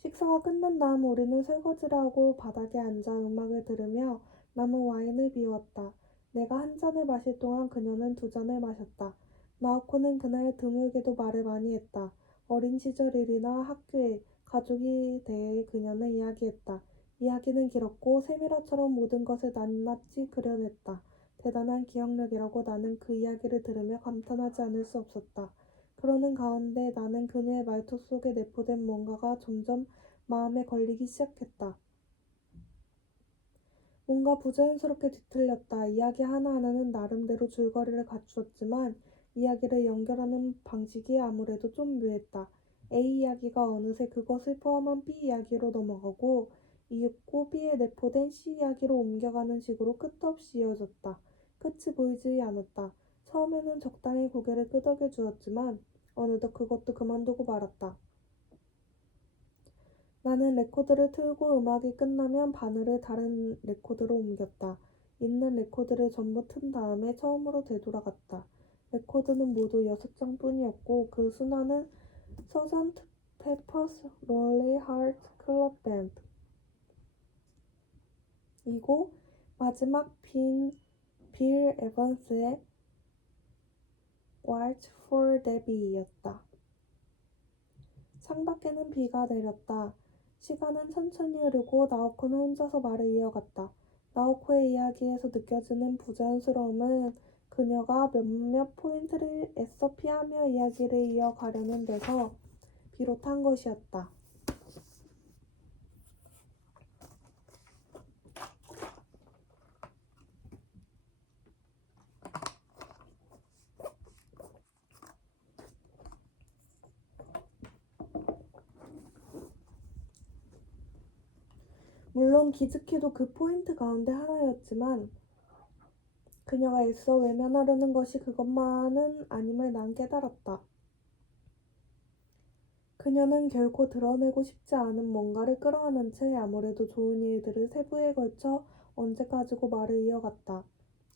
식사가 끝난 다음 우리는 설거지를 하고 바닥에 앉아 음악을 들으며 남은 와인을 비웠다. 내가 한 잔을 마실 동안 그녀는 두 잔을 마셨다. 나오코는 그날 드물게도 말을 많이 했다. 어린 시절 일이나 학교에 가족에 대해 그녀는 이야기했다. 이야기는 길었고 세미라처럼 모든 것을 낱낱이 그려냈다. 대단한 기억력이라고 나는 그 이야기를 들으며 감탄하지 않을 수 없었다. 그러는 가운데 나는 그녀의 말투 속에 내포된 뭔가가 점점 마음에 걸리기 시작했다. 뭔가 부자연스럽게 뒤틀렸다. 이야기 하나하나는 나름대로 줄거리를 갖추었지만 이야기를 연결하는 방식이 아무래도 좀 묘했다. A 이야기가 어느새 그것을 포함한 B 이야기로 넘어가고 이윽고 B에 내포된 C 이야기로 옮겨가는 식으로 끝도 없이 이어졌다. 끝이 보이지 않았다. 처음에는 적당히 고개를 끄덕여 주었지만 어느덧 그것도 그만두고 말았다. 나는 레코드를 틀고 음악이 끝나면 바늘을 다른 레코드로 옮겼다. 있는 레코드를 전부 튼 다음에 처음으로 되돌아갔다. 레코드는 모두 6장 뿐이었고 그 순환은 서전 Pepper's Lonely Hearts Club Band 이고 마지막 빌 에반스의 Waltz for Debbie였다. 창밖에는 비가 내렸다. 시간은 천천히 흐르고 나오코는 혼자서 말을 이어갔다. 나오코의 이야기에서 느껴지는 부자연스러움은 그녀가 몇몇 포인트를 애써 피하며 이야기를 이어가려는 데서 비롯한 것이었다. 물론 기즈키도 그 포인트 가운데 하나였지만 그녀가 애써 외면하려는 것이 그것만은 아님을 난 깨달았다. 그녀는 결코 드러내고 싶지 않은 뭔가를 끌어안은 채 아무래도 좋은 일들을 세부에 걸쳐 언제까지고 말을 이어갔다.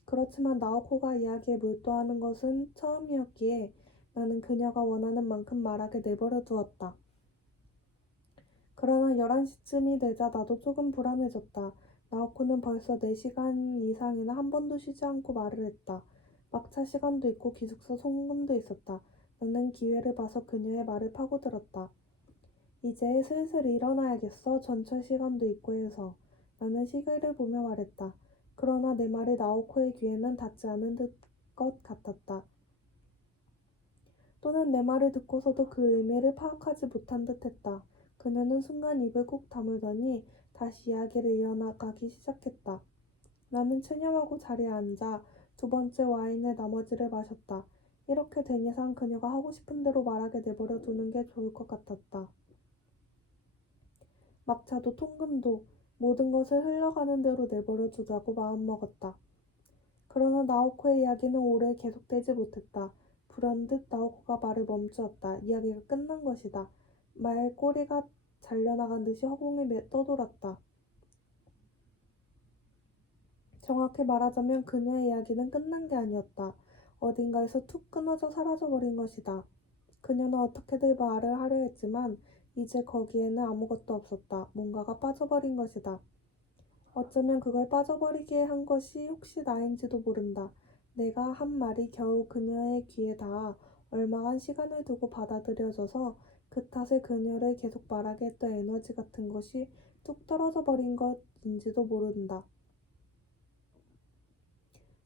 그렇지만 나오코가 이야기에 몰두하는 것은 처음이었기에 나는 그녀가 원하는 만큼 말하게 내버려 두었다. 그러나 11시쯤이 되자 나도 조금 불안해졌다. 나오코는 벌써 4시간 이상이나 한 번도 쉬지 않고 말을 했다. 막차 시간도 있고 기숙사 송금도 있었다. 나는 기회를 봐서 그녀의 말을 파고들었다. 이제 슬슬 일어나야겠어. 전철 시간도 있고 해서. 나는 시계를 보며 말했다. 그러나 내 말이 나오코의 귀에는 닿지 않은 것 같았다. 또는 내 말을 듣고서도 그 의미를 파악하지 못한 듯했다. 그녀는 순간 입을 꾹 다물더니 다시 이야기를 이어나가기 시작했다. 나는 체념하고 자리에 앉아 두 번째 와인의 나머지를 마셨다. 이렇게 된 이상 그녀가 하고 싶은 대로 말하게 내버려 두는 게 좋을 것 같았다. 막차도 통금도 모든 것을 흘러가는 대로 내버려 두자고 마음먹었다. 그러나 나오코의 이야기는 오래 계속되지 못했다. 불현듯 나오코가 말을 멈추었다. 이야기가 끝난 것이다. 말꼬리가 잘려나간 듯이 허공에 떠돌았다. 정확히 말하자면 그녀의 이야기는 끝난 게 아니었다. 어딘가에서 툭 끊어져 사라져버린 것이다. 그녀는 어떻게든 말을 하려 했지만 이제 거기에는 아무것도 없었다. 뭔가가 빠져버린 것이다. 어쩌면 그걸 빠져버리게 한 것이 혹시 나인지도 모른다. 내가 한 말이 겨우 그녀의 귀에 닿아 얼마간 시간을 두고 받아들여져서 그 탓에 그녀를 계속 말하게 했던 에너지 같은 것이 뚝 떨어져 버린 것인지도 모른다.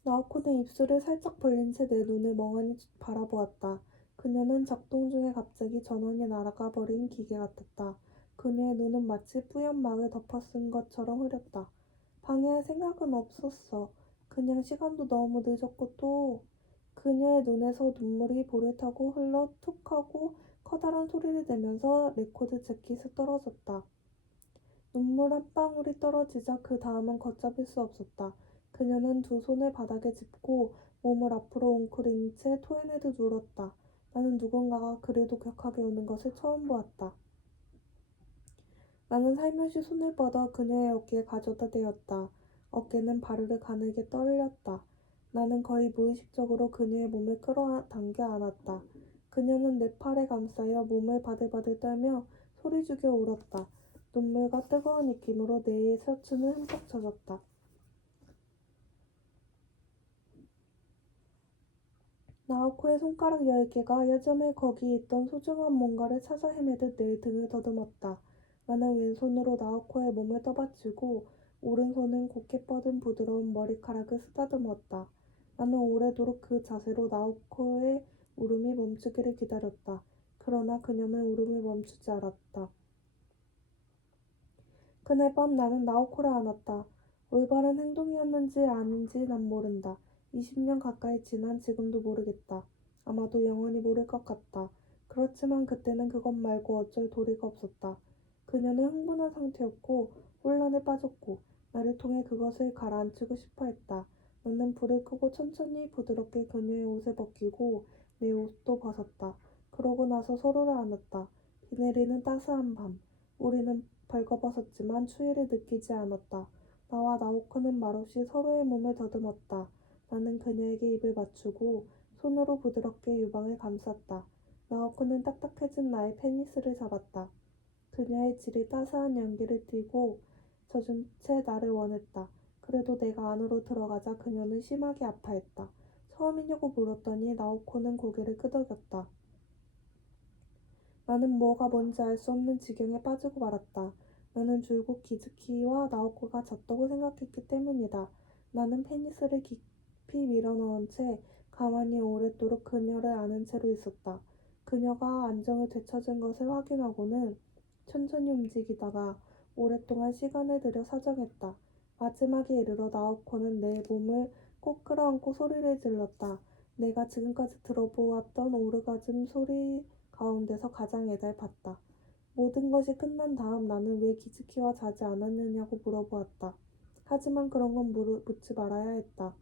나오코는 입술을 살짝 벌린 채 내 눈을 멍하니 바라보았다. 그녀는 작동 중에 갑자기 전원이 날아가 버린 기계 같았다. 그녀의 눈은 마치 뿌연 막을 덮어쓴 것처럼 흐렸다. 방해할 생각은 없었어. 그냥 시간도 너무 늦었고 또 그녀의 눈에서 눈물이 볼을 타고 흘러 툭 하고 커다란 소리를 내면서 레코드 재킷에 떨어졌다. 눈물 한 방울이 떨어지자 그 다음은 걷잡을 수 없었다. 그녀는 두 손을 바닥에 짚고 몸을 앞으로 웅크린 채 토해내듯 울었다. 나는 누군가가 그리도 격하게 우는 것을 처음 보았다. 나는 살며시 손을 뻗어 그녀의 어깨에 가져다 대었다. 어깨는 바르르 가늘게 떨렸다. 나는 거의 무의식적으로 그녀의 몸을 끌어당겨 안았다. 그녀는 내 팔에 감싸여 몸을 바들바들 떨며 소리 죽여 울었다. 눈물과 뜨거운 입김으로 내 셔츠는 흠뻑 젖었다. 나오코의 손가락 10개가 예전에 거기 있던 소중한 뭔가를 찾아 헤매듯 내 등을 더듬었다. 나는 왼손으로 나오코의 몸을 떠받치고 오른손은 곧게 뻗은 부드러운 머리카락을 쓰다듬었다. 나는 오래도록 그 자세로 나오코의 울음이 멈추기를 기다렸다. 그러나 그녀는 울음을 멈추지 않았다. 그날 밤 나는 나오코를 안았다. 올바른 행동이었는지 아닌지 난 모른다. 20년 가까이 지난 지금도 모르겠다. 아마도 영원히 모를 것 같다. 그렇지만 그때는 그것 말고 어쩔 도리가 없었다. 그녀는 흥분한 상태였고 혼란에 빠졌고 나를 통해 그것을 가라앉히고 싶어 했다. 나는 불을 끄고 천천히 부드럽게 그녀의 옷을 벗기고 내 옷도 벗었다. 그러고 나서 서로를 안았다. 비 내리는 따스한 밤. 우리는 벌거벗었지만 추위를 느끼지 않았다. 나와 나오코는 말없이 서로의 몸을 더듬었다. 나는 그녀에게 입을 맞추고 손으로 부드럽게 유방을 감쌌다. 나오코는 딱딱해진 나의 페니스를 잡았다. 그녀의 질이 따스한 연기를 띠고 젖은 채 나를 원했다. 그래도 내가 안으로 들어가자 그녀는 심하게 아파했다. 처음이냐고 물었더니 나오코는 고개를 끄덕였다. 나는 뭐가 뭔지 알 수 없는 지경에 빠지고 말았다. 나는 줄곧 기즈키와 나오코가 졌다고 생각했기 때문이다. 나는 페니스를 깊이 밀어넣은 채 가만히 오랫도록 그녀를 아는 채로 있었다. 그녀가 안정을 되찾은 것을 확인하고는 천천히 움직이다가 오랫동안 시간을 들여 사정했다. 마지막에 이르러 나오코는 내 몸을 꼭 끌어안고 소리를 질렀다. 내가 지금까지 들어보았던 오르가즘 소리 가운데서 가장 애달팠다. 모든 것이 끝난 다음 나는 왜 기즈키와 자지 않았느냐고 물어보았다. 하지만 그런 건 묻지 말아야 했다.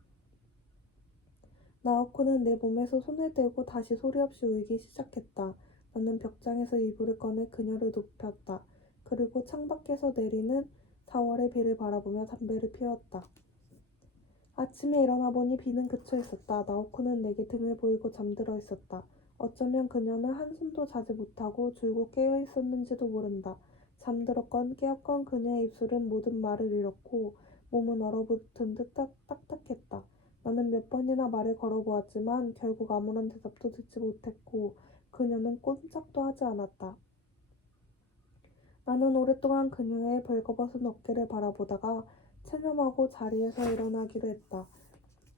나오코는 내 몸에서 손을 떼고 다시 소리 없이 울기 시작했다. 나는 벽장에서 이불을 꺼내 그녀를 눕혔다. 그리고 창밖에서 내리는 4월의 비를 바라보며 담배를 피웠다. 아침에 일어나 보니 비는 그쳐 있었다. 나오코는 내게 등을 보이고 잠들어 있었다. 어쩌면 그녀는 한숨도 자지 못하고 줄곧 깨어 있었는지도 모른다. 잠들었건 깨었건 그녀의 입술은 모든 말을 잃었고 몸은 얼어붙은 듯 딱딱했다. 나는 몇 번이나 말을 걸어보았지만 결국 아무런 대답도 듣지 못했고 그녀는 꼼짝도 하지 않았다. 나는 오랫동안 그녀의 벌거벗은 어깨를 바라보다가 체념하고 자리에서 일어나기로 했다.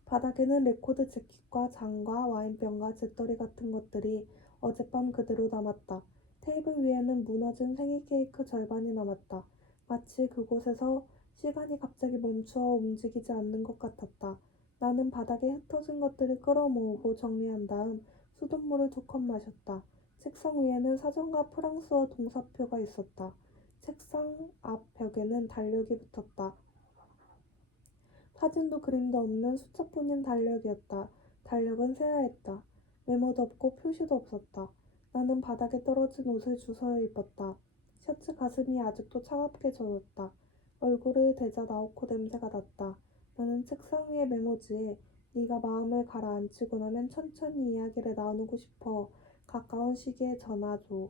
바닥에는 레코드 재킷과 장과 와인병과 잿더리 같은 것들이 어젯밤 그대로 남았다. 테이블 위에는 무너진 생일 케이크 절반이 남았다. 마치 그곳에서 시간이 갑자기 멈추어 움직이지 않는 것 같았다. 나는 바닥에 흩어진 것들을 끌어모으고 정리한 다음 수돗물을 2컵 마셨다. 책상 위에는 사전과 프랑스어 동사표가 있었다. 책상 앞 벽에는 달력이 붙었다. 사진도 그림도 없는 숫자뿐인 달력이었다. 달력은 새하였다. 메모도 없고 표시도 없었다. 나는 바닥에 떨어진 옷을 주워서 입었다. 셔츠 가슴이 아직도 차갑게 젖었다. 얼굴을 대자 나오코 냄새가 났다. 나는 책상 위의 메모지에 네가 마음을 가라앉히고 나면 천천히 이야기를 나누고 싶어. 가까운 시기에 전화줘.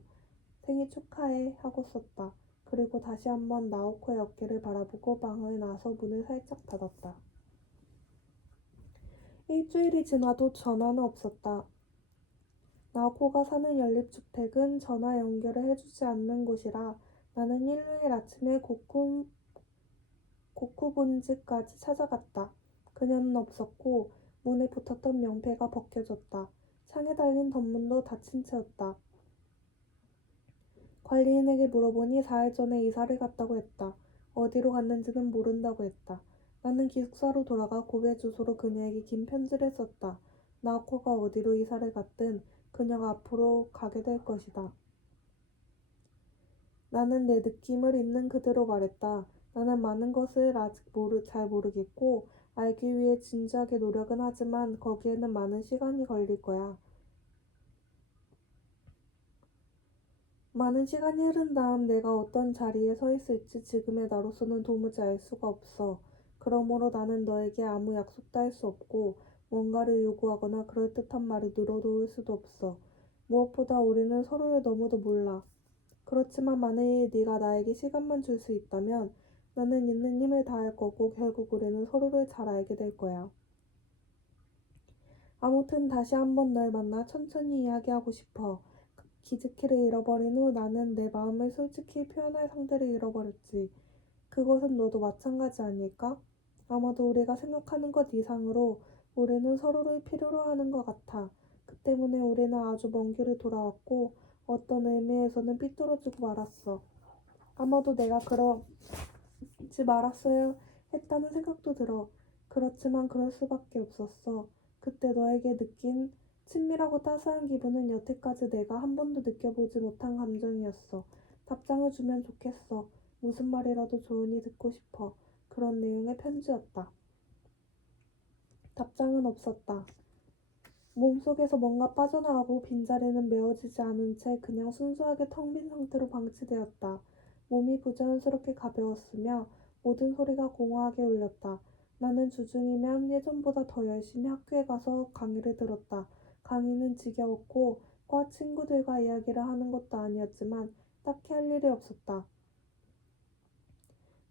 생일 축하해 하고 썼다. 그리고 다시 한번 나오코의 어깨를 바라보고 방을 나서 문을 살짝 닫았다. 일주일이 지나도 전화는 없었다. 나오코가 사는 연립주택은 전화 연결을 해주지 않는 곳이라 나는 일요일 아침에 고쿠본지까지 찾아갔다. 그녀는 없었고 문에 붙었던 명패가 벗겨졌다. 창에 달린 덧문도 닫힌 채였다. 관리인에게 물어보니 4일 전에 이사를 갔다고 했다. 어디로 갔는지는 모른다고 했다. 나는 기숙사로 돌아가 고베 주소로 그녀에게 긴 편지를 썼다. 나오코가 어디로 이사를 갔든 그녀가 앞으로 가게 될 것이다. 나는 내 느낌을 있는 그대로 말했다. 나는 많은 것을 아직 잘 모르겠고 알기 위해 진지하게 노력은 하지만 거기에는 많은 시간이 걸릴 거야. 많은 시간이 흐른 다음 내가 어떤 자리에 서 있을지 지금의 나로서는 도무지 알 수가 없어. 그러므로 나는 너에게 아무 약속도 할 수 없고 뭔가를 요구하거나 그럴듯한 말을 늘어놓을 수도 없어. 무엇보다 우리는 서로를 너무도 몰라. 그렇지만 만일 네가 나에게 시간만 줄 수 있다면 나는 있는 힘을 다할 거고 결국 우리는 서로를 잘 알게 될 거야. 아무튼 다시 한번 널 만나 천천히 이야기하고 싶어. 기즈키를 잃어버린 후 나는 내 마음을 솔직히 표현할 상대를 잃어버렸지. 그것은 너도 마찬가지 아닐까? 아마도 우리가 생각하는 것 이상으로 우리는 서로를 필요로 하는 것 같아. 그 때문에 우리는 아주 먼 길을 돌아왔고 어떤 의미에서는 삐뚤어지고 말았어. 아마도 내가 그러지 말았어야 했다는 생각도 들어. 그렇지만 그럴 수밖에 없었어. 그때 너에게 느낀 친밀하고 따스한 기분은 여태까지 내가 한 번도 느껴보지 못한 감정이었어. 답장을 주면 좋겠어. 무슨 말이라도 좋으니 듣고 싶어. 그런 내용의 편지였다. 답장은 없었다. 몸속에서 뭔가 빠져나가고 빈자리는 메워지지 않은 채 그냥 순수하게 텅 빈 상태로 방치되었다. 몸이 부자연스럽게 가벼웠으며 모든 소리가 공허하게 울렸다. 나는 주중이면 예전보다 더 열심히 학교에 가서 강의를 들었다. 강의는 지겨웠고 과 친구들과 이야기를 하는 것도 아니었지만 딱히 할 일이 없었다.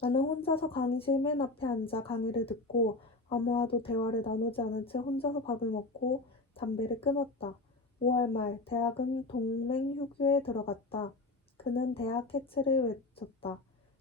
나는 혼자서 강의실 맨 앞에 앉아 강의를 듣고 아무와도 대화를 나누지 않은 채 혼자서 밥을 먹고 담배를 끊었다. 5월 말 대학은 동맹휴교에 들어갔다. 그는 대학 해체를 외쳤다.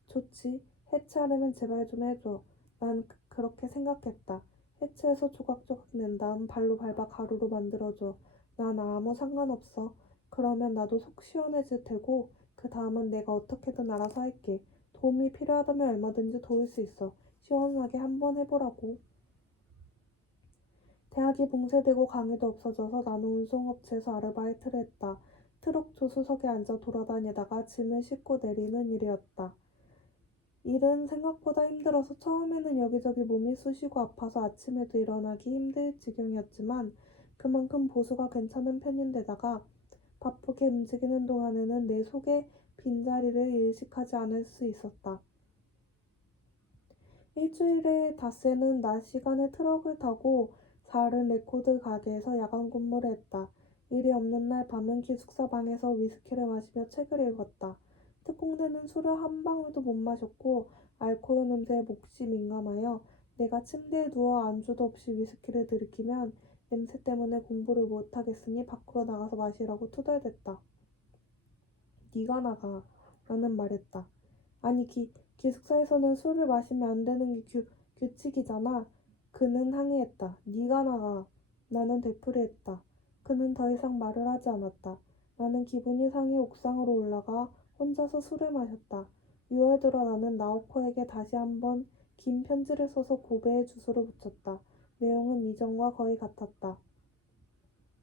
좋지. 해체하려면 제발 좀 해줘. 난 그렇게 생각했다. 해체해서 조각조각 낸 다음 발로 밟아 가루로 만들어줘. 난 아무 상관없어. 그러면 나도 속 시원해질 테고 그 다음은 내가 어떻게든 알아서 할게. 도움이 필요하다면 얼마든지 도울 수 있어. 시원하게 한번 해보라고. 대학이 붕괴되고 강의도 없어져서 나는 운송업체에서 아르바이트를 했다. 트럭 조수석에 앉아 돌아다니다가 짐을 싣고 내리는 일이었다. 일은 생각보다 힘들어서 처음에는 여기저기 몸이 쑤시고 아파서 아침에도 일어나기 힘들 지경이었지만 그만큼 보수가 괜찮은 편인데다가 바쁘게 움직이는 동안에는 내 속의 빈자리를 일식하지 않을 수 있었다. 일주일에 닷새는 낮 시간에 트럭을 타고 작은 레코드 가게에서 야간 근무를 했다. 일이 없는 날 밤은 기숙사 방에서 위스키를 마시며 책을 읽었다. 특공대는 술을 한 방울도 못 마셨고 알코올 냄새에 몹시 민감하여 내가 침대에 누워 안주도 없이 위스키를 들이키면 냄새 때문에 공부를 못하겠으니 밖으로 나가서 마시라고 투덜댔다. 네가 나가. 나는 말했다. 아니 기숙사에서는 술을 마시면 안 되는 게 규칙이잖아. 그는 항의했다. 네가 나가. 나는 되풀이했다. 그는 더 이상 말을 하지 않았다. 나는 기분이 상해 옥상으로 올라가 혼자서 술을 마셨다. 6월 들어 나는 나오코에게 다시 한번 긴 편지를 써서 고베에 주소를 붙였다. 내용은 이전과 거의 같았다.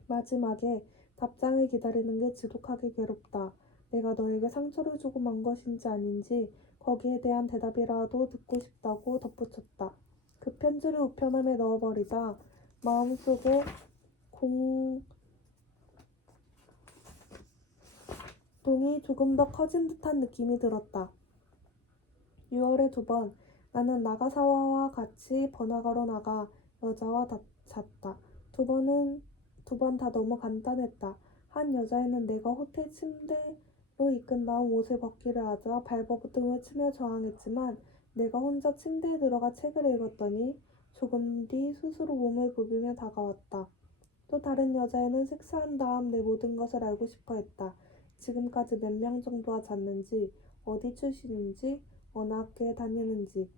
마지막에 답장을 기다리는 게 지독하게 괴롭다. 내가 너에게 상처를 주고 만 것인지 아닌지 거기에 대한 대답이라도 듣고 싶다고 덧붙였다. 그 편지를 우편함에 넣어버리자 마음속에 공동이 조금 더 커진 듯한 느낌이 들었다. 6월에 2번 나는 나가사와와 같이 번화가로 나가 여자와 잤다. 두 번 다 너무 간단했다. 한 여자애는 내가 호텔 침대로 이끈 다음 옷을 벗기를 하자 발버둥을 치며 저항했지만 내가 혼자 침대에 들어가 책을 읽었더니 조금 뒤 스스로 몸을 부비며 다가왔다. 또 다른 여자애는 색사한 다음 내 모든 것을 알고 싶어 했다. 지금까지 몇 명 정도와 잤는지, 어디 출신인지, 어느 학교에 다니는지,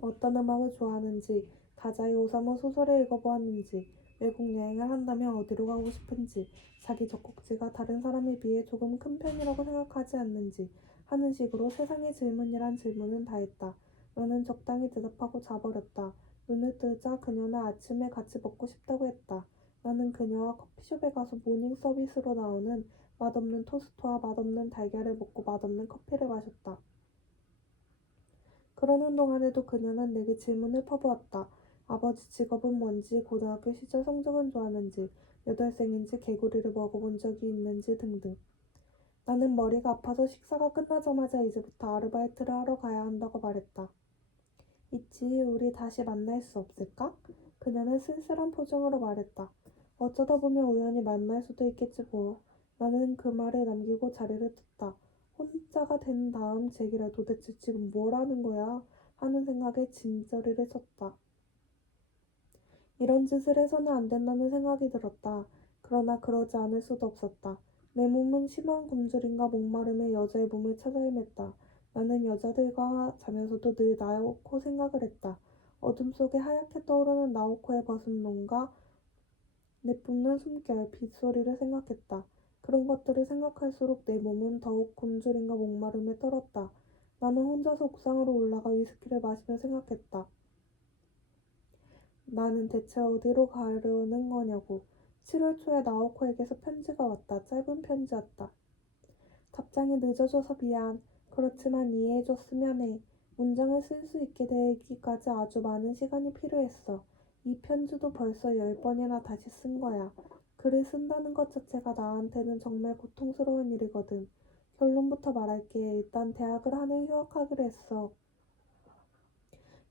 어떤 음악을 좋아하는지, 가자이 오사무 소설을 읽어보았는지, 외국 여행을 한다면 어디로 가고 싶은지, 자기 젖꼭지가 다른 사람에 비해 조금 큰 편이라고 생각하지 않는지 하는 식으로 세상의 질문이란 질문은 다 했다. 나는 적당히 대답하고 자버렸다. 눈을 뜨자 그녀는 아침에 같이 먹고 싶다고 했다. 나는 그녀와 커피숍에 가서 모닝 서비스로 나오는 맛없는 토스트와 맛없는 달걀을 먹고 맛없는 커피를 마셨다. 그러는 동안에도 그녀는 내게 질문을 퍼부었다. 아버지 직업은 뭔지, 고등학교 시절 성적은 좋았는지, 여덟생인지 개구리를 먹어본 적이 있는지 등등. 나는 머리가 아파서 식사가 끝나자마자 이제부터 아르바이트를 하러 가야 한다고 말했다. 있지, 우리 다시 만날 수 없을까? 그녀는 쓸쓸한 표정으로 말했다. 어쩌다 보면 우연히 만날 수도 있겠지 뭐. 나는 그 말을 남기고 자리를 떴다. 혼자가 된 다음 제기라 도대체 지금 뭘 하는 거야? 하는 생각에 진저리를 쳤다. 이런 짓을 해서는 안 된다는 생각이 들었다. 그러나 그러지 않을 수도 없었다. 내 몸은 심한 굶주림과 목마름에 여자의 몸을 찾아 헤맸다. 나는 여자들과 자면서도 늘 나오코 생각을 했다. 어둠 속에 하얗게 떠오르는 나오코의 버섯농과 내뿜는 숨결, 빗소리를 생각했다. 그런 것들을 생각할수록 내 몸은 더욱 굶주림과 목마름에 떨었다. 나는 혼자서 옥상으로 올라가 위스키를 마시며 생각했다. 나는 대체 어디로 가려는 거냐고. 7월 초에 나오코에게서 편지가 왔다. 짧은 편지였다. 답장이 늦어져서 미안. 그렇지만 이해해줬으면 해. 문장을 쓸 수 있게 되기까지 아주 많은 시간이 필요했어. 이 편지도 벌써 10번이나 다시 쓴 거야. 글을 쓴다는 것 자체가 나한테는 정말 고통스러운 일이거든. 결론부터 말할게. 일단 대학을 한 해 휴학하기로 했어.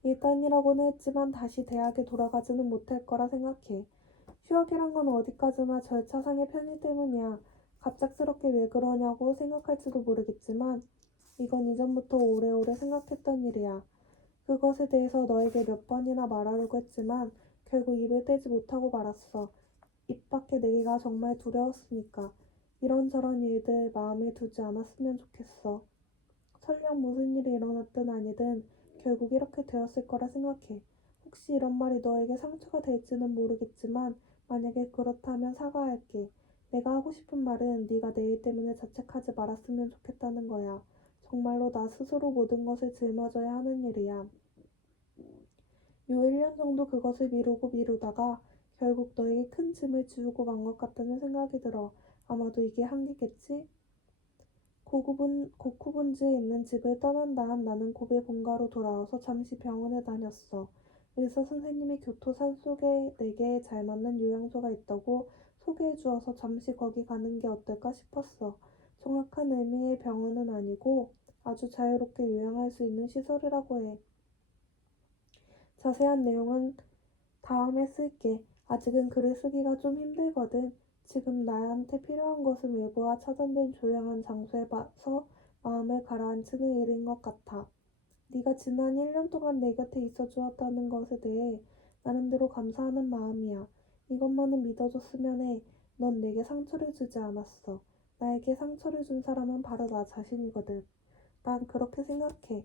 일단이라고는 했지만 다시 대학에 돌아가지는 못할 거라 생각해. 추억이란 건 어디까지나 절차상의 편의 때문이야. 갑작스럽게 왜 그러냐고 생각할지도 모르겠지만 이건 이전부터 오래오래 생각했던 일이야. 그것에 대해서 너에게 몇 번이나 말하려고 했지만 결국 입을 떼지 못하고 말았어. 입 밖에 내기가 정말 두려웠으니까. 이런저런 일들 마음에 두지 않았으면 좋겠어. 설령 무슨 일이 일어났든 아니든 결국 이렇게 되었을 거라 생각해. 혹시 이런 말이 너에게 상처가 될지는 모르겠지만 만약에 그렇다면 사과할게. 내가 하고 싶은 말은 네가 내 일 때문에 자책하지 말았으면 좋겠다는 거야. 정말로 나 스스로 모든 것을 짊어져야 하는 일이야. 요 1년 정도 그것을 미루고 미루다가 결국 너에게 큰 짐을 지우고 만 것 같다는 생각이 들어. 아마도 이게 한계겠지? 고쿠분지에 있는 집을 떠난 다음 나는 고베 본가로 돌아와서 잠시 병원에 다녔어. 의사 선생님이 교토 산속에 내게 잘 맞는 요양소가 있다고 소개해 주어서 잠시 거기 가는 게 어떨까 싶었어. 정확한 의미의 병원은 아니고 아주 자유롭게 요양할 수 있는 시설이라고 해. 자세한 내용은 다음에 쓸게. 아직은 글을 쓰기가 좀 힘들거든. 지금 나한테 필요한 것은 외부와 차단된 조용한 장소에 가서 마음을 가라앉히는 일인 것 같아. 네가 지난 1년 동안 내 곁에 있어 주었다는 것에 대해 나름대로 감사하는 마음이야. 이것만은 믿어줬으면 해. 넌 내게 상처를 주지 않았어. 나에게 상처를 준 사람은 바로 나 자신이거든. 난 그렇게 생각해.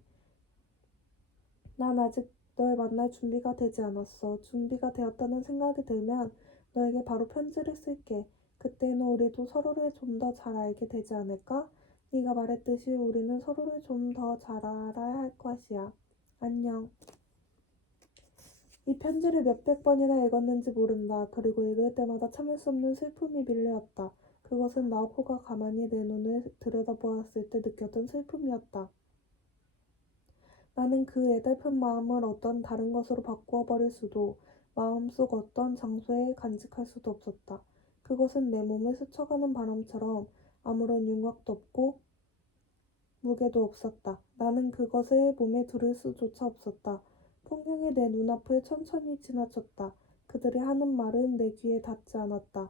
난 아직 널 만날 준비가 되지 않았어. 준비가 되었다는 생각이 들면 너에게 바로 편지를 쓸게. 그때는 우리도 서로를 좀 더 잘 알게 되지 않을까? 네가 말했듯이 우리는 서로를 좀 더 잘 알아야 할 것이야. 안녕. 이 편지를 몇백 번이나 읽었는지 모른다. 그리고 읽을 때마다 참을 수 없는 슬픔이 밀려왔다. 그것은 나오코가 가만히 내 눈을 들여다보았을 때 느꼈던 슬픔이었다. 나는 그 애달픈 마음을 어떤 다른 것으로 바꾸어 버릴 수도, 마음속 어떤 장소에 간직할 수도 없었다. 그것은 내 몸을 스쳐가는 바람처럼 아무런 윤곽도 없고 무게도 없었다. 나는 그것을 몸에 두를 수조차 없었다. 풍경이 내 눈앞을 천천히 지나쳤다. 그들이 하는 말은 내 귀에 닿지 않았다.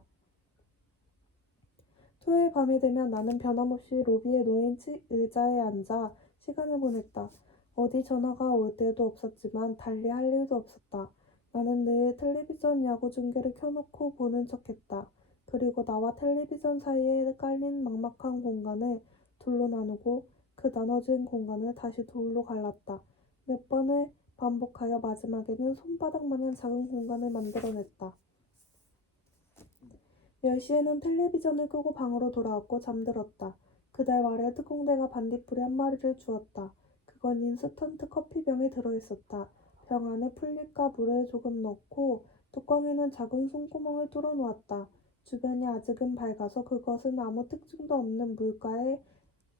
토요일 밤이 되면 나는 변함없이 로비에 놓인 의자에 앉아 시간을 보냈다. 어디 전화가 올 때도 없었지만 달리 할 일도 없었다. 나는 늘 텔레비전 야구 중계를 켜놓고 보는 척했다. 그리고 나와 텔레비전 사이에 깔린 막막한 공간을 둘로 나누고 그 나눠진 공간을 다시 둘로 갈랐다. 몇 번을 반복하여 마지막에는 손바닥만한 작은 공간을 만들어냈다. 10시에는 텔레비전을 끄고 방으로 돌아왔고 잠들었다. 그달 말에 특공대가 반딧불이 한 마리를 주었다. 그건 인스턴트 커피병에 들어있었다. 병 안에 풀잎과 물을 조금 넣고 뚜껑에는 작은 손구멍을 뚫어 놓았다. 주변이 아직은 밝아서 그것은 아무 특징도 없는 물가의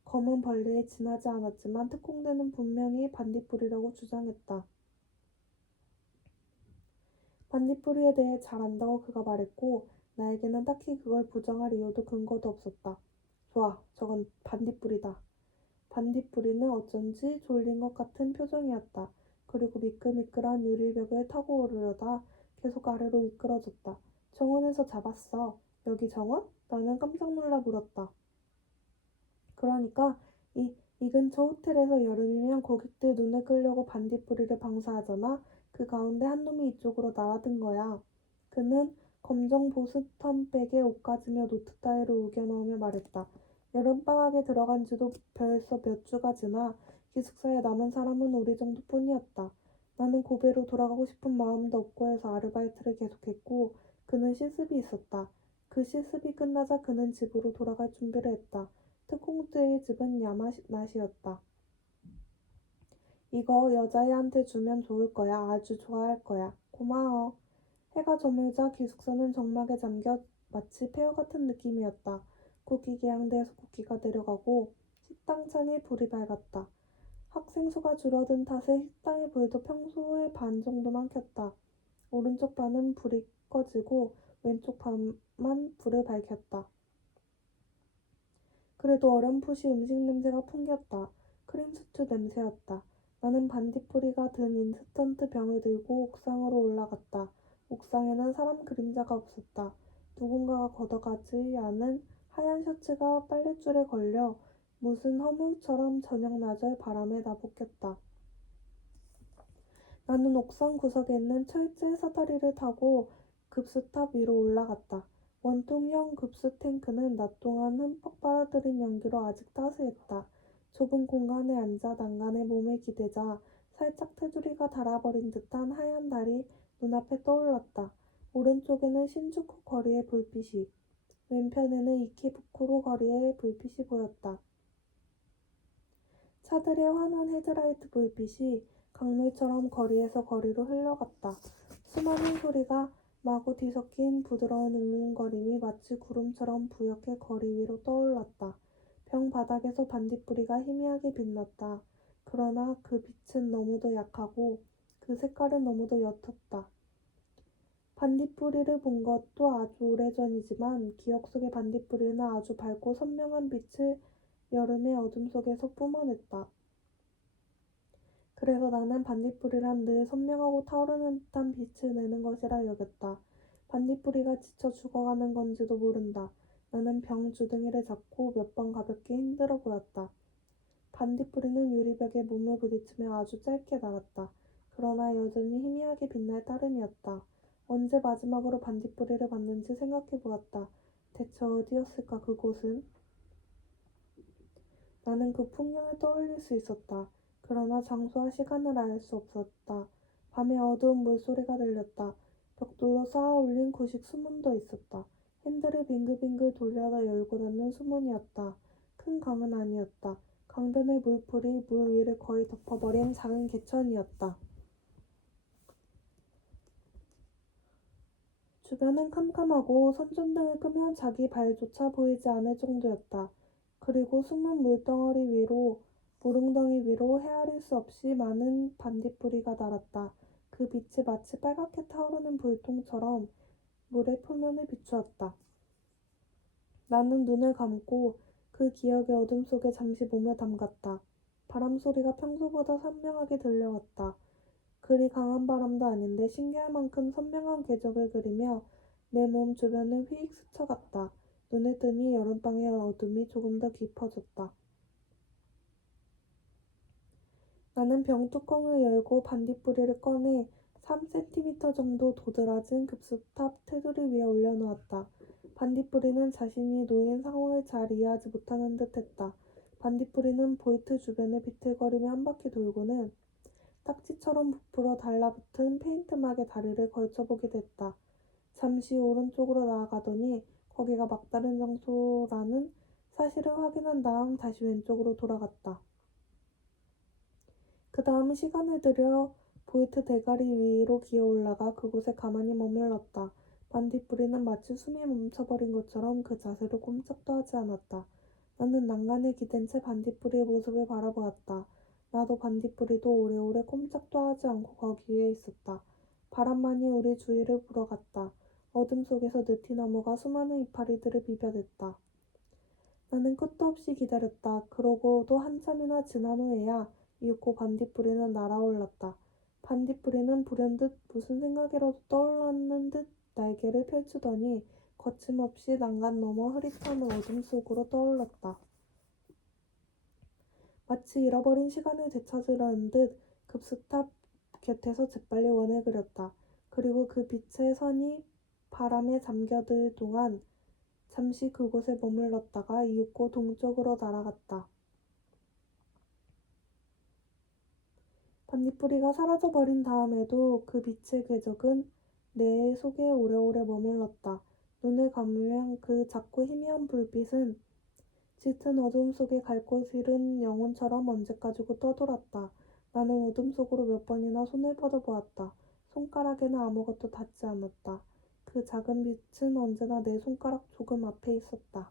검은 벌레에 지나지 않았지만 특공대는 분명히 반딧불이라고 주장했다. 반딧불이에 대해 잘 안다고 그가 말했고 나에게는 딱히 그걸 부정할 이유도 근거도 없었다. 좋아, 저건 반딧불이다. 반딧불이는 어쩐지 졸린 것 같은 표정이었다. 그리고 미끌미끌한 유리벽을 타고 오르려다 계속 아래로 미끄러졌다. 정원에서 잡았어. 여기 정원? 나는 깜짝 놀라 물었다. 그러니까 이 근처 호텔에서 여름이면 고객들 눈을 끌려고 반딧불이를 방사하잖아. 그 가운데 한 놈이 이쪽으로 날아든 거야. 그는 검정 보스턴백에 옷 가지며 노트 따위를 우겨 넣으며 말했다. 여름방학에 들어간 지도 벌써 몇 주가 지나 기숙사에 남은 사람은 우리 정도뿐이었다. 나는 고베로 돌아가고 싶은 마음도 없고 해서 아르바이트를 계속했고 그는 실습이 있었다. 그 실습이 끝나자 그는 집으로 돌아갈 준비를 했다. 특공대의 집은 야마낫이었다. 이거 여자애한테 주면 좋을 거야. 아주 좋아할 거야. 고마워. 해가 저물자 기숙사는 정막에 잠겨 마치 폐허 같은 느낌이었다. 국기 계양대에서 국기가 내려가고 식당 창에 불이 밝았다. 학생 수가 줄어든 탓에 식당의 불도 평소의 반 정도만 켰다. 오른쪽 반은 불이 꺼지고 왼쪽 반만 불을 밝혔다. 그래도 어렴풋이 음식 냄새가 풍겼다. 크림스튜 냄새였다. 나는 반딧불이가 든 인스턴트 병을 들고 옥상으로 올라갔다. 옥상에는 사람 그림자가 없었다. 누군가가 걷어가지 않은 하얀 셔츠가 빨랫줄에 걸려 무슨 허물처럼 저녁 낮의 바람에 나부꼈다. 나는 옥상 구석에 있는 철제 사다리를 타고 급수탑 위로 올라갔다. 원통형 급수 탱크는 낮 동안 흠뻑 빨아들인 연기로 아직 따스했다. 좁은 공간에 앉아 난간에 몸을 기대자 살짝 테두리가 닳아버린 듯한 하얀 달이 눈앞에 떠올랐다. 오른쪽에는 신주쿠 거리의 불빛이, 왼편에는 이키부쿠로 거리의 불빛이 보였다. 차들의 환한 헤드라이트 불빛이 강물처럼 거리에서 거리로 흘러갔다. 수많은 소리가 마구 뒤섞인 부드러운 웅웅거림이 마치 구름처럼 부옇게 거리 위로 떠올랐다. 병 바닥에서 반딧불이가 희미하게 빛났다. 그러나 그 빛은 너무도 약하고 그 색깔은 너무도 옅었다. 반딧불이를 본 것도 아주 오래전이지만 기억 속의 반딧불이는 아주 밝고 선명한 빛을 여름의 어둠 속에서 뿜어냈다. 그래서 나는 반딧불이란 늘 선명하고 타오르는 듯한 빛을 내는 것이라 여겼다. 반딧불이가 지쳐 죽어가는 건지도 모른다. 나는 병 주둥이를 잡고 몇 번 가볍게 흔들어 보았다. 반딧불이는 유리벽에 몸을 부딪히며 아주 짧게 날았다. 그러나 여전히 희미하게 빛날 따름이었다. 언제 마지막으로 반딧불이를 봤는지 생각해 보았다. 대체 어디였을까 그곳은? 나는 그 풍경을 떠올릴 수 있었다. 그러나 장소와 시간을 알 수 없었다. 밤에 어두운 물소리가 들렸다. 벽돌로 쌓아올린 구식 수문도 있었다. 핸들을 빙글빙글 돌려서 열고 닫는 수문이었다. 큰 강은 아니었다. 강변의 물풀이 물 위를 거의 덮어버린 작은 개천이었다. 주변은 캄캄하고 손전등을 끄면 자기 발조차 보이지 않을 정도였다. 그리고 숨은 물덩어리 위로 물웅덩이 위로 헤아릴 수 없이 많은 반딧불이가 날았다. 그 빛이 마치 빨갛게 타오르는 불똥처럼 물의 표면을 비추었다. 나는 눈을 감고 그 기억의 어둠 속에 잠시 몸을 담갔다. 바람 소리가 평소보다 선명하게 들려왔다. 그리 강한 바람도 아닌데 신기할 만큼 선명한 궤적을 그리며 내 몸 주변을 휘익 스쳐갔다. 눈을 뜨니 여름방의 어둠이 조금 더 깊어졌다. 나는 병뚜껑을 열고 반딧불이를 꺼내 3cm 정도 도드라진 급수탑 테두리 위에 올려놓았다. 반딧불이는 자신이 놓인 상황을 잘 이해하지 못하는 듯했다. 반딧불이는 볼트 주변을 비틀거리며 한 바퀴 돌고는 딱지처럼 부풀어 달라붙은 페인트막에 다리를 걸쳐보게 됐다. 잠시 오른쪽으로 나아가더니 거기가 막다른 장소라는 사실을 확인한 다음 다시 왼쪽으로 돌아갔다. 그 다음 시간을 들여 볼트 대가리 위로 기어 올라가 그곳에 가만히 머물렀다. 반딧불이는 마치 숨이 멈춰버린 것처럼 그 자세로 꼼짝도 하지 않았다. 나는 난간에 기댄 채 반딧불이의 모습을 바라보았다. 나도 반딧불이도 오래오래 꼼짝도 하지 않고 거기 위에 있었다. 바람만이 우리 주위를 불어갔다. 어둠 속에서 느티나무가 수많은 이파리들을 비벼댔다. 나는 끝도 없이 기다렸다. 그러고도 한참이나 지난 후에야 이윽고 반딧불이는 날아올랐다. 반딧불이는 불현듯 무슨 생각이라도 떠올랐는 듯 날개를 펼치더니 거침없이 난간 너머 흐릿한 어둠 속으로 떠올랐다. 마치 잃어버린 시간을 되찾으려는 듯 급수탑 곁에서 재빨리 원을 그렸다. 그리고 그 빛의 선이 바람에 잠겨들 동안 잠시 그곳에 머물렀다가 이윽고 동쪽으로 날아갔다. 반딧불이가 사라져버린 다음에도 그 빛의 궤적은 내 속에 오래오래 머물렀다. 눈을 감으면 그 작고 희미한 불빛은 짙은 어둠 속에 갈 곳 잃은 영혼처럼 언제까지고 떠돌았다. 나는 어둠 속으로 몇 번이나 손을 뻗어보았다. 손가락에는 아무것도 닿지 않았다. 그 작은 빛은 언제나 내 손가락 조금 앞에 있었다.